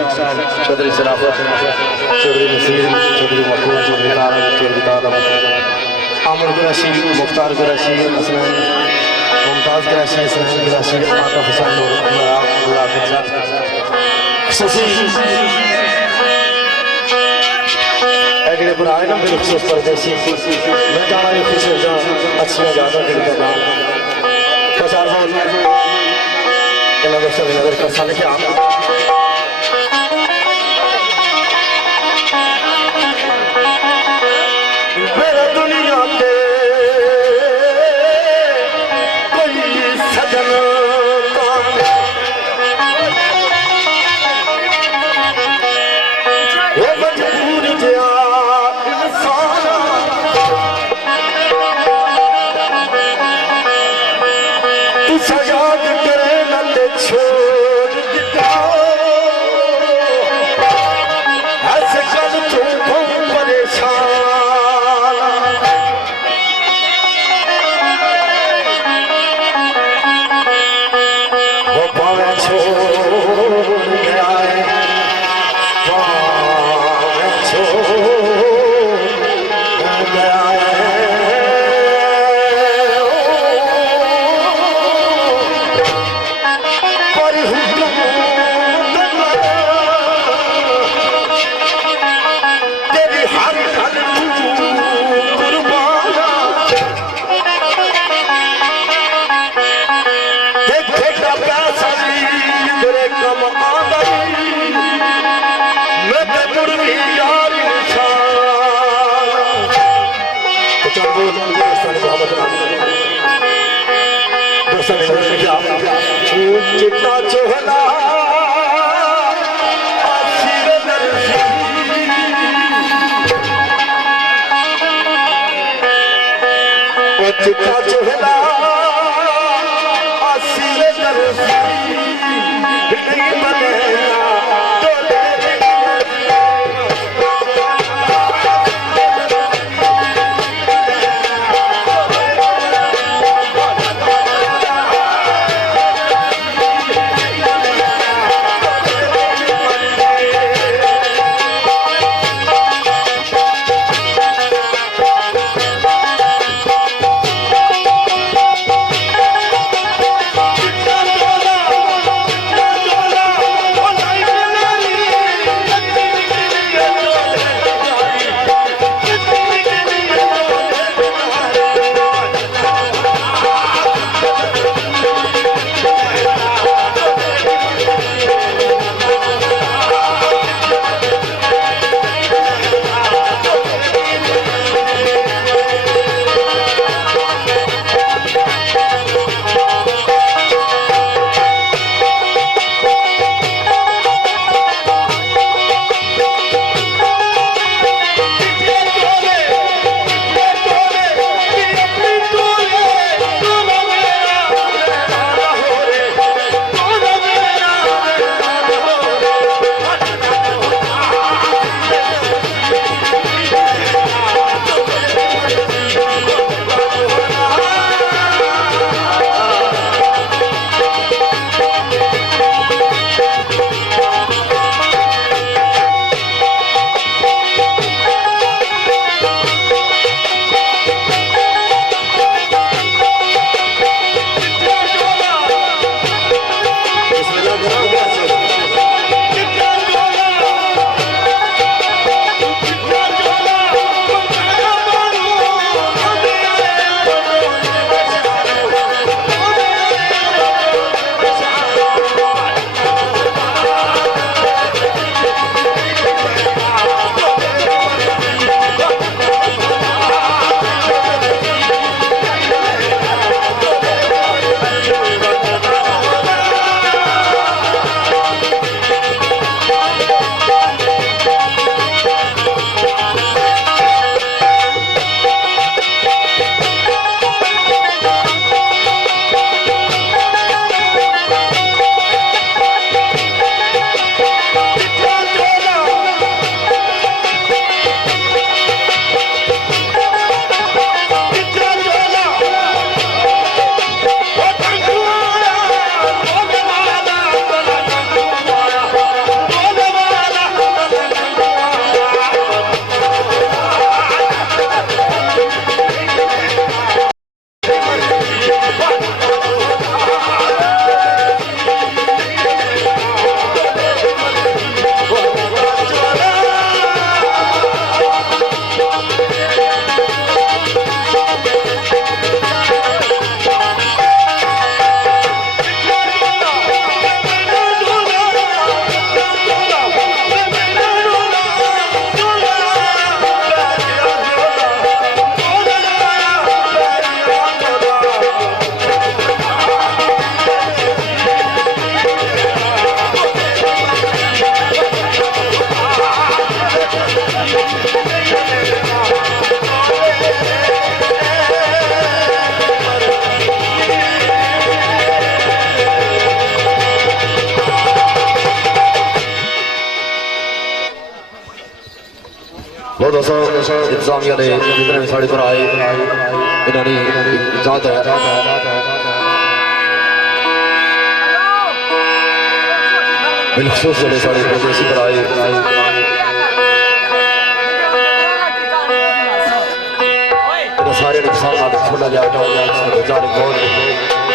चौधरी शराफत, चौधरी नसीर, चौधरी मकबूल, चौधरी तारक, चौधरी तारम, आमिर कुरैशी, मुख्तार कुरैशी, असलम मुमताज़ कुरैशी, असलम कुरैशी, माता हुसैन खुसूसी एडे बुराए ना बिलखुसूस परदेसी मैं जाना ये खुश हो जा अच्छी ज़्यादा दिल का नाम कचार हो इन्हें दोस्तों ने नजर कर साले क्या मेरा दुनिया पे कोई सजन वो मजबूर जिया इंसान तू सजाद करे न ते छोड़ दिता ऐसे कल तू परेशान वो पावे छोड़ गया है चिट्टा चोहला चिट्टा चोहला आसिर दर्जी इंतजामिया ने जितने भी साढ़े पर आए इन्होंने इजाजत है बिलखसूस वाले साढ़े प्रदेशी पर आए सारे नुकसान छोड़ा जाएगा जाने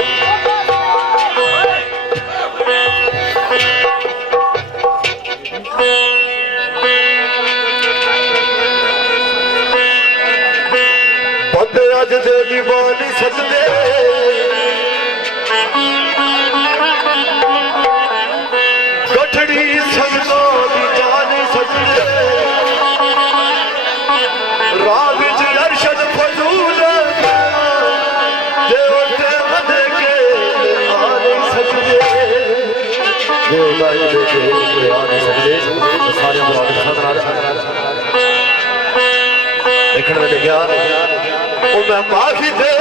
बहुत अज दे दीवानी सजदे गठड़ी सजदा दी जानी सजदे राह विच अरशद फजूल दे उठे मदे के आने सजदे दे उठाई दे के आने सजदे सारे मुराद खतरा देखने में गया मैं माफी दे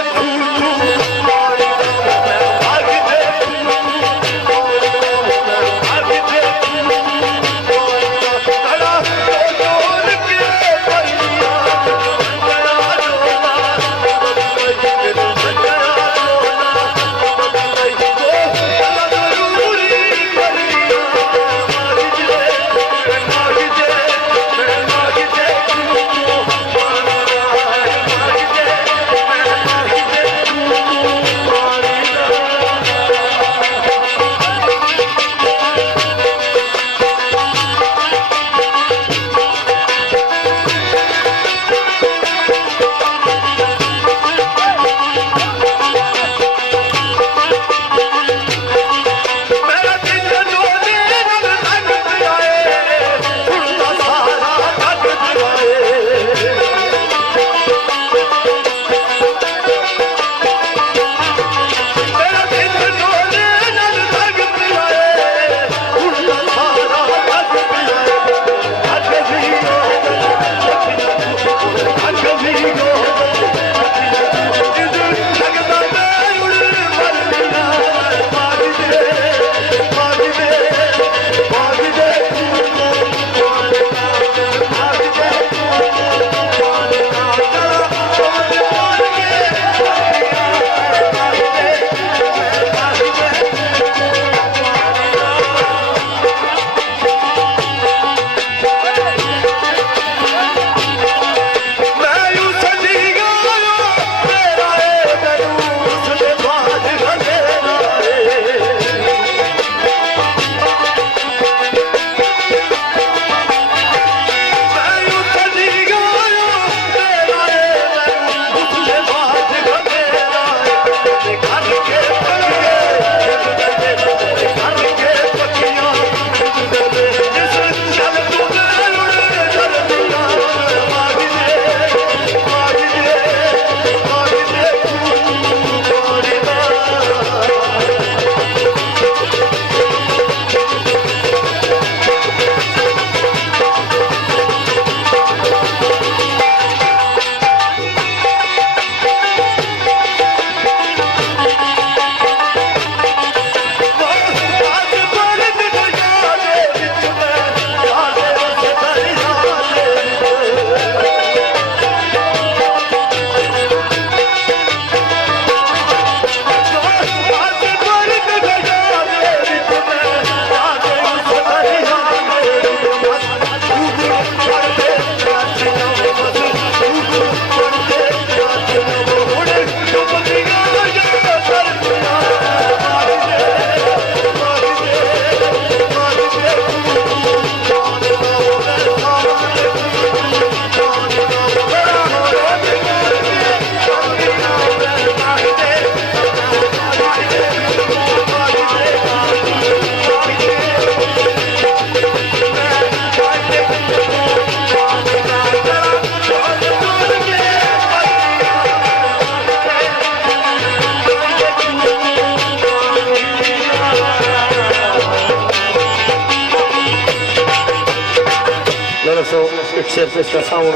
एक शेर पेश करता हूँ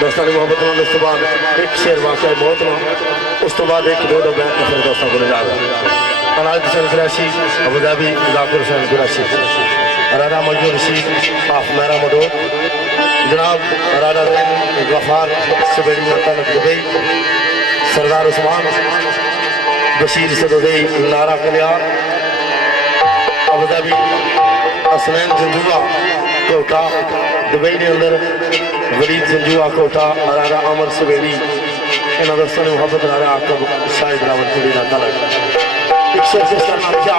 दोस्तों की मोहब्बत में उस बाद एक शेर वाकई बहुत ना उस तो बाद एक दो बैठ फिर दोस्तों को ले जाएगा अनाज हुसैन कुरैशी अबू धाबी जाकिर हुसैन कुरैशी राना मंजूर सी आफ मेरा मदो जनाब राणा गफार सुबेड़ी तलक दुबई सरदार उस्मान बशीर सदुबई नारा कल्याण अबुधाबी असलैन जंजुआ कोटा दुबई के अंदर वलीद जंजुआ कोटा राणा अमर सुबेड़ी इन्होंने दोस्तों ने मुहब्बत राणा आकब शाहिद रावलपुरी का तलक एक शेर से करना क्या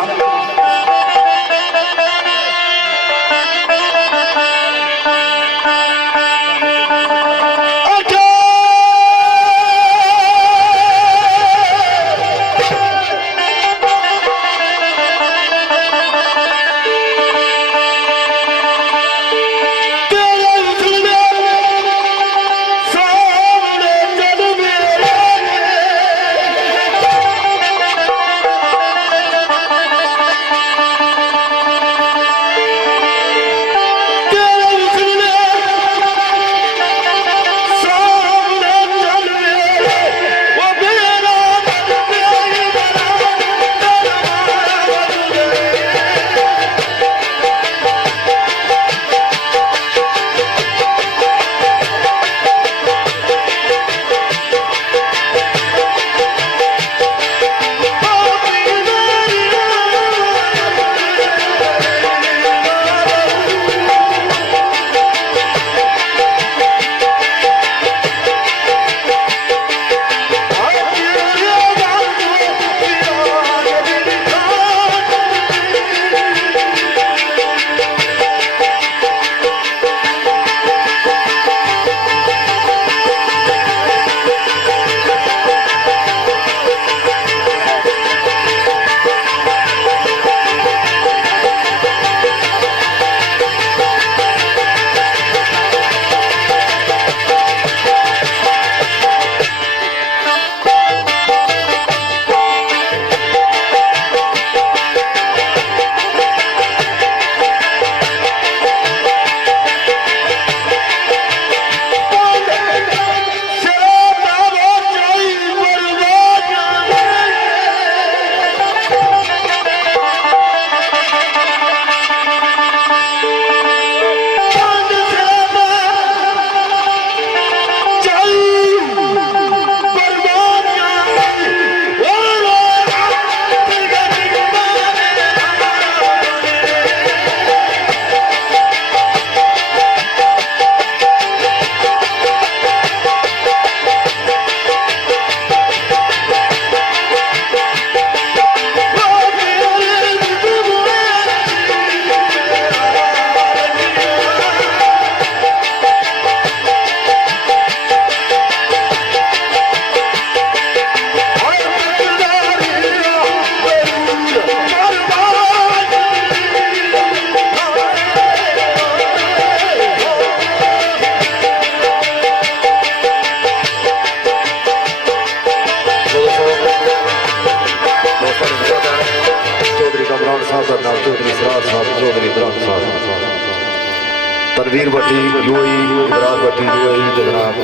तनवीर भट्टी यूएई इमरान भट्टी यूएई जनाब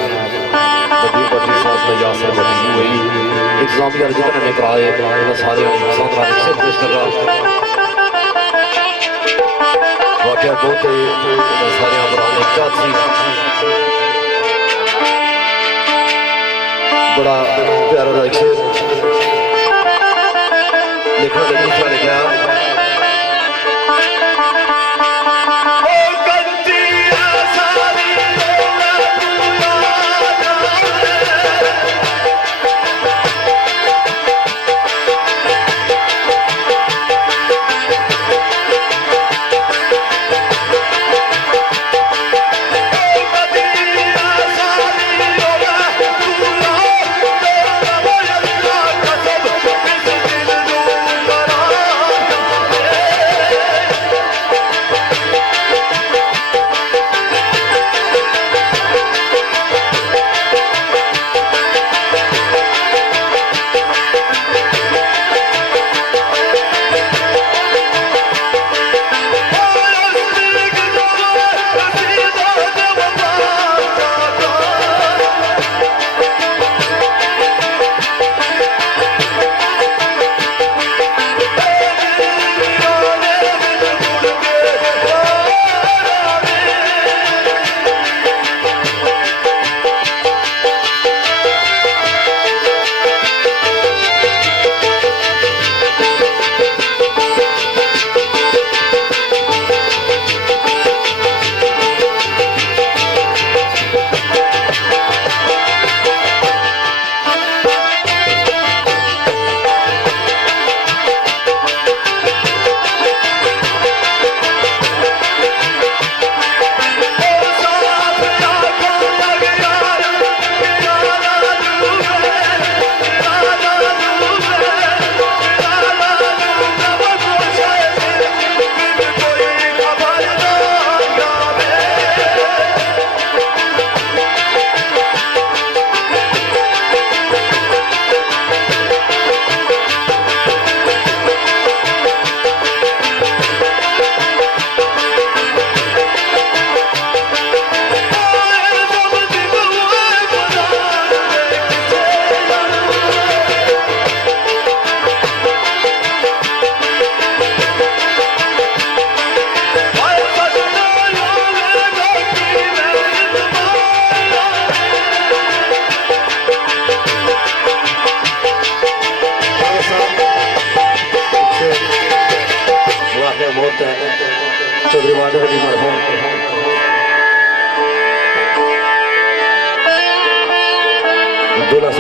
नदीर भट्टी साहब यासर भट्टी यूएई इंतजामिया जितने ने कराए इन सारे से पेश कर रहा वाकया बहुत सारे अमरान इजाद सी बड़ा प्यारा दा शेर लिखना लिखा लिखा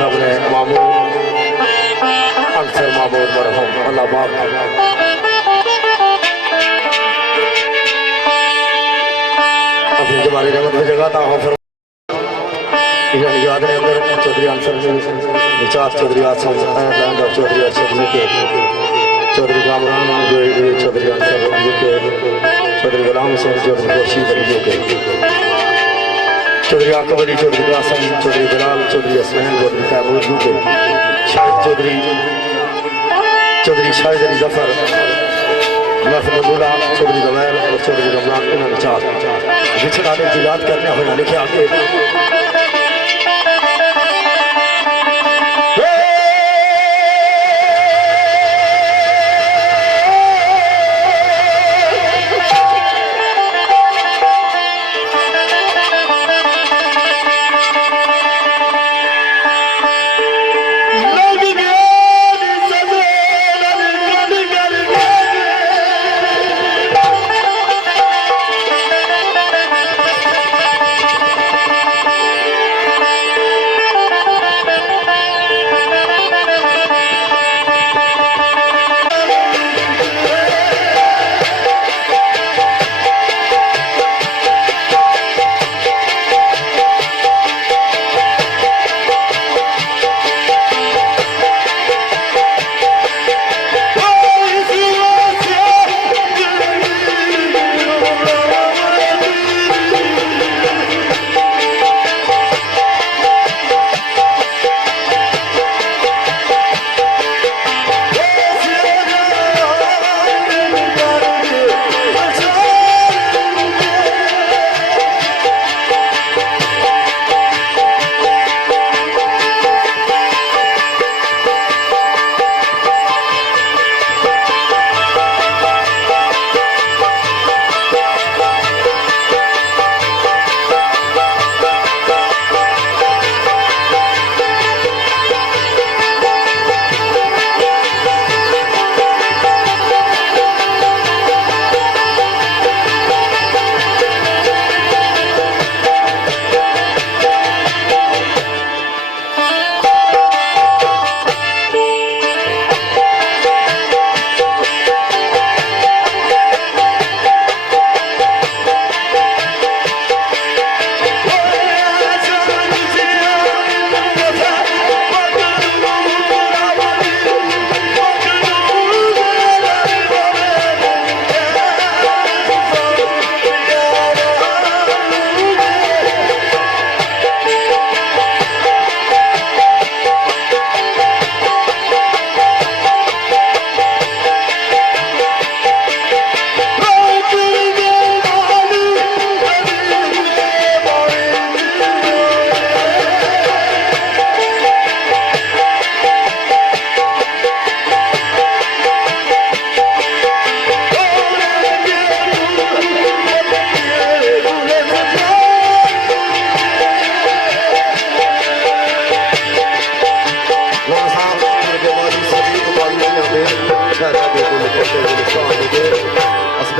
से अपने मामू अक्सर मामूद मरहूम अल्लाह पाक अपनी जमानी रहमत में जगाता हूँ। फिर याद है अंदर चौधरी आंसर निचात चौधरी आसम लैंड और Chaudhry Arshad UK Chaudhry Kamran Chaudhry Ansar UK Chaudhry Ghulam Hussain Chaudhry Rashid Ali UK Chaudhry Aqib Ali Chaudhry Qasim Chaudhry Bilal Chaudhry Usman Chaudhry Taimur UK Chaudhry Shahid Ali Zafar महफूला चौधरी गवैर और चौधरी रमजान इन्होंने चार बिछड़ाने की याद करने होना लिखे आगे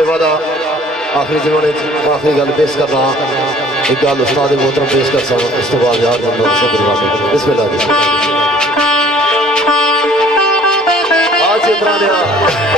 आखिरी जमाने आखिरी गल पेश कर रहा एक गल उस्ताद मोहतरम पेश कर सकता इस तो बाद यार बिस्मिल्लाह आज इतना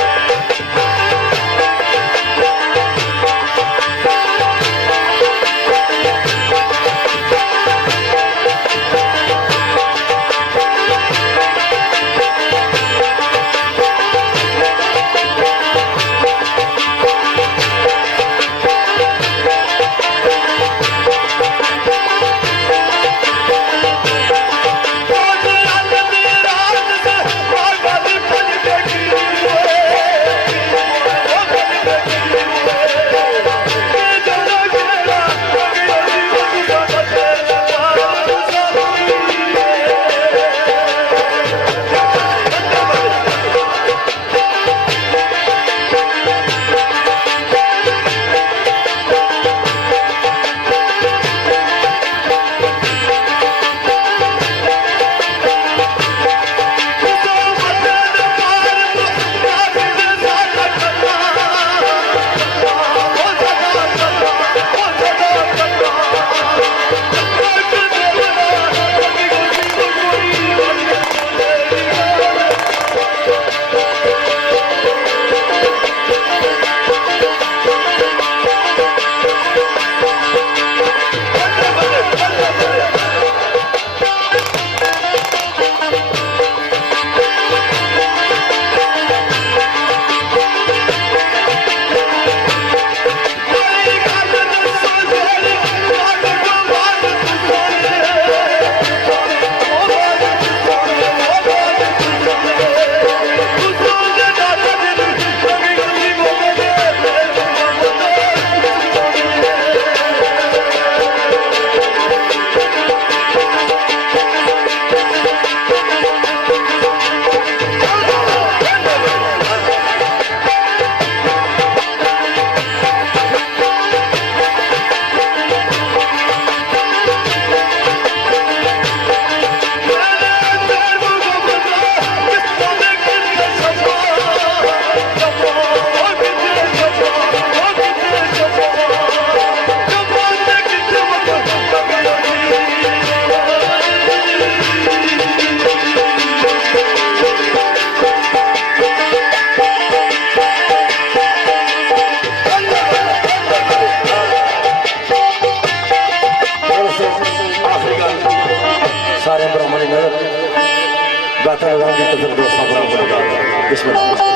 गाता लगाऊंगी तो फिर दोस्तों को पड़ेगा। बिस्मिल्लाह।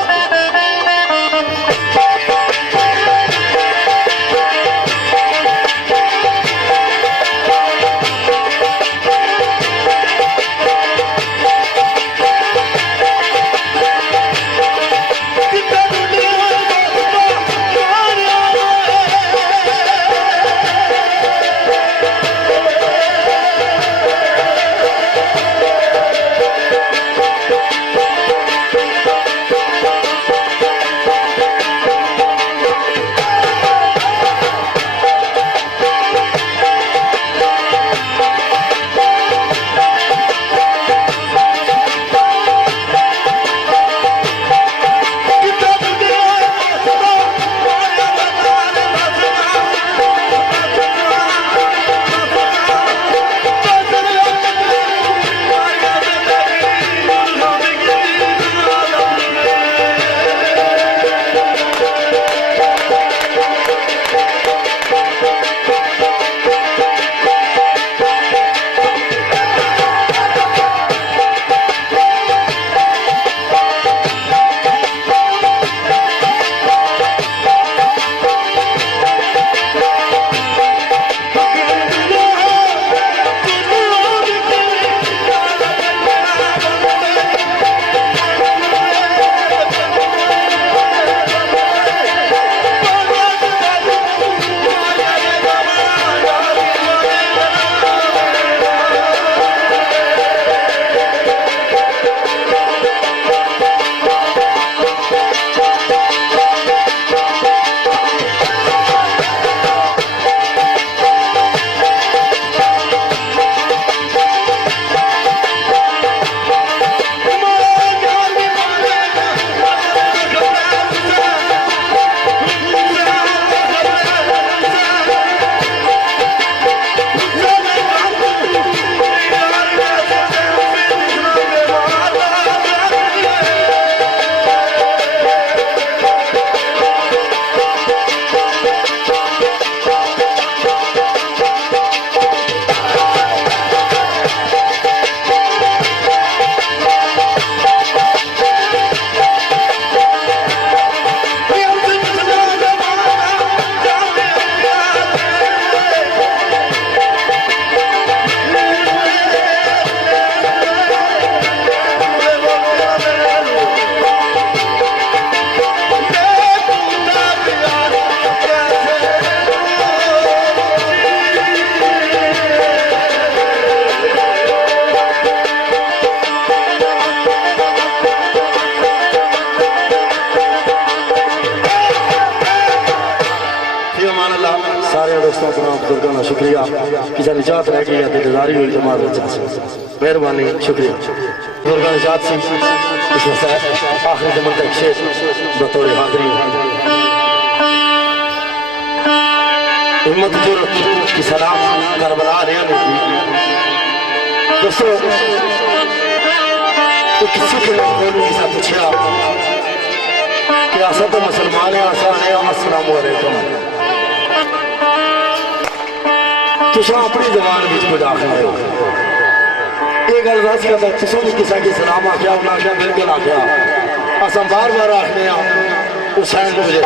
दोस्तों अपना बुजुर्गों का शुक्रिया कि जब निजात रह गई इंतजारी हुई जमात मेहरबानी शुक्रिया बुजुर्गों निजात सी इस आखिरी जमन तक शेष बतौर हाजरी हिम्मत जुर्रत की सलाम करबला रहे दोस्तों किसी के लोगों से पूछा कि असा तो मुसलमान है आसान है अस्सलाम वालेकुम तुम अपनी जबान में दाखिल हो ये गल दस करता तुम भी किसी की सलाम आख्या उन्हें आख्या बिल्कुल आख्या अस बार बार आखने हुसैन मुझे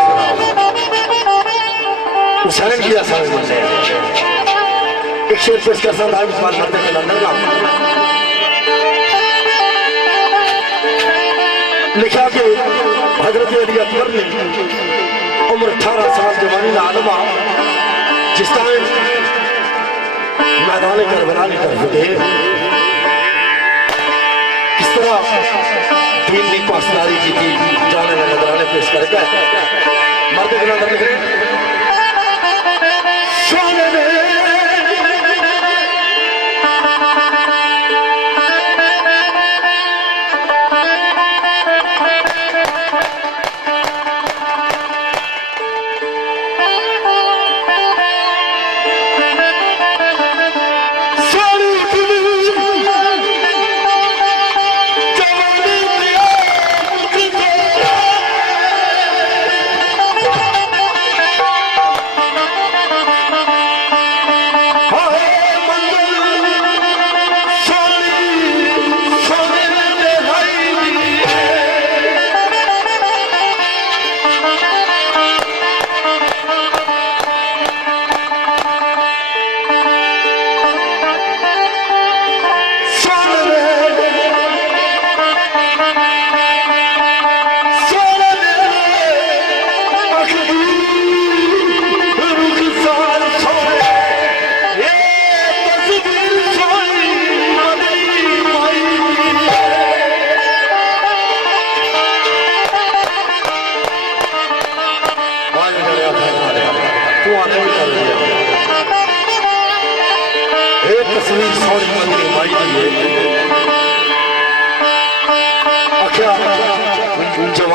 हुसैन की असल मंडे एक शेर पेश कर सकता है सवाल करते हैं लंदन का लिखा कि हजरत अली अकबर ने उम्र 18 साल जवानी आलमा जिस टाइम मैदान करबला की तरफ गए किस तरह दीन की पासदारी की थी जाने वाले नजराने पेश करके मर्द के अंदर लिख रहे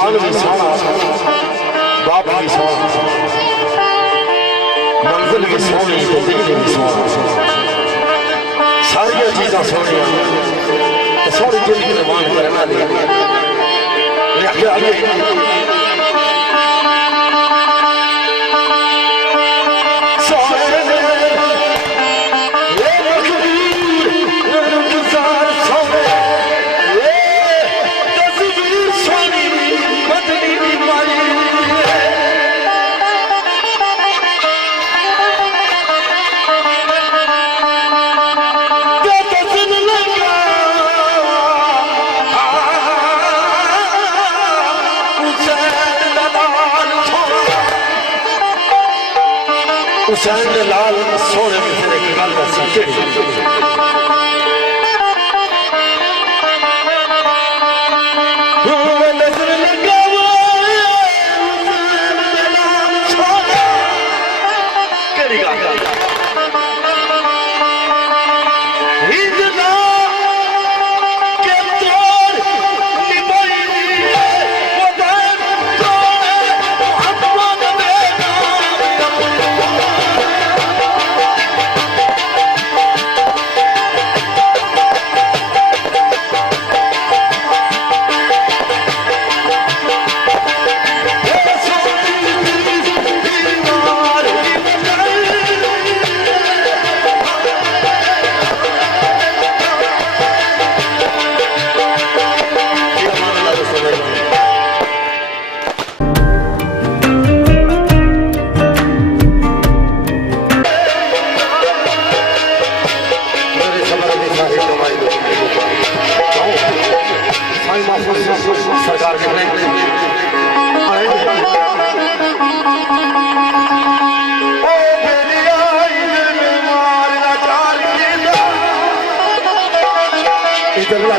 मकान भी सोना, बाप भी सोना, मंजिल भी सोनी, तो दिल भी सोना, सारिया चीज़ां सोनिया, तो सोनी जिंदगी कुर्बान करना दे। हुसैन लाल सोने में तेरे की गल दसी नजर लगा केड़ी गल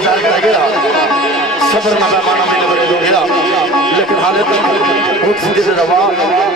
सरकार के सबर ना पैमाना मिल बड़े दो गया, लेकिन हाले तक बहुत सीधे दबा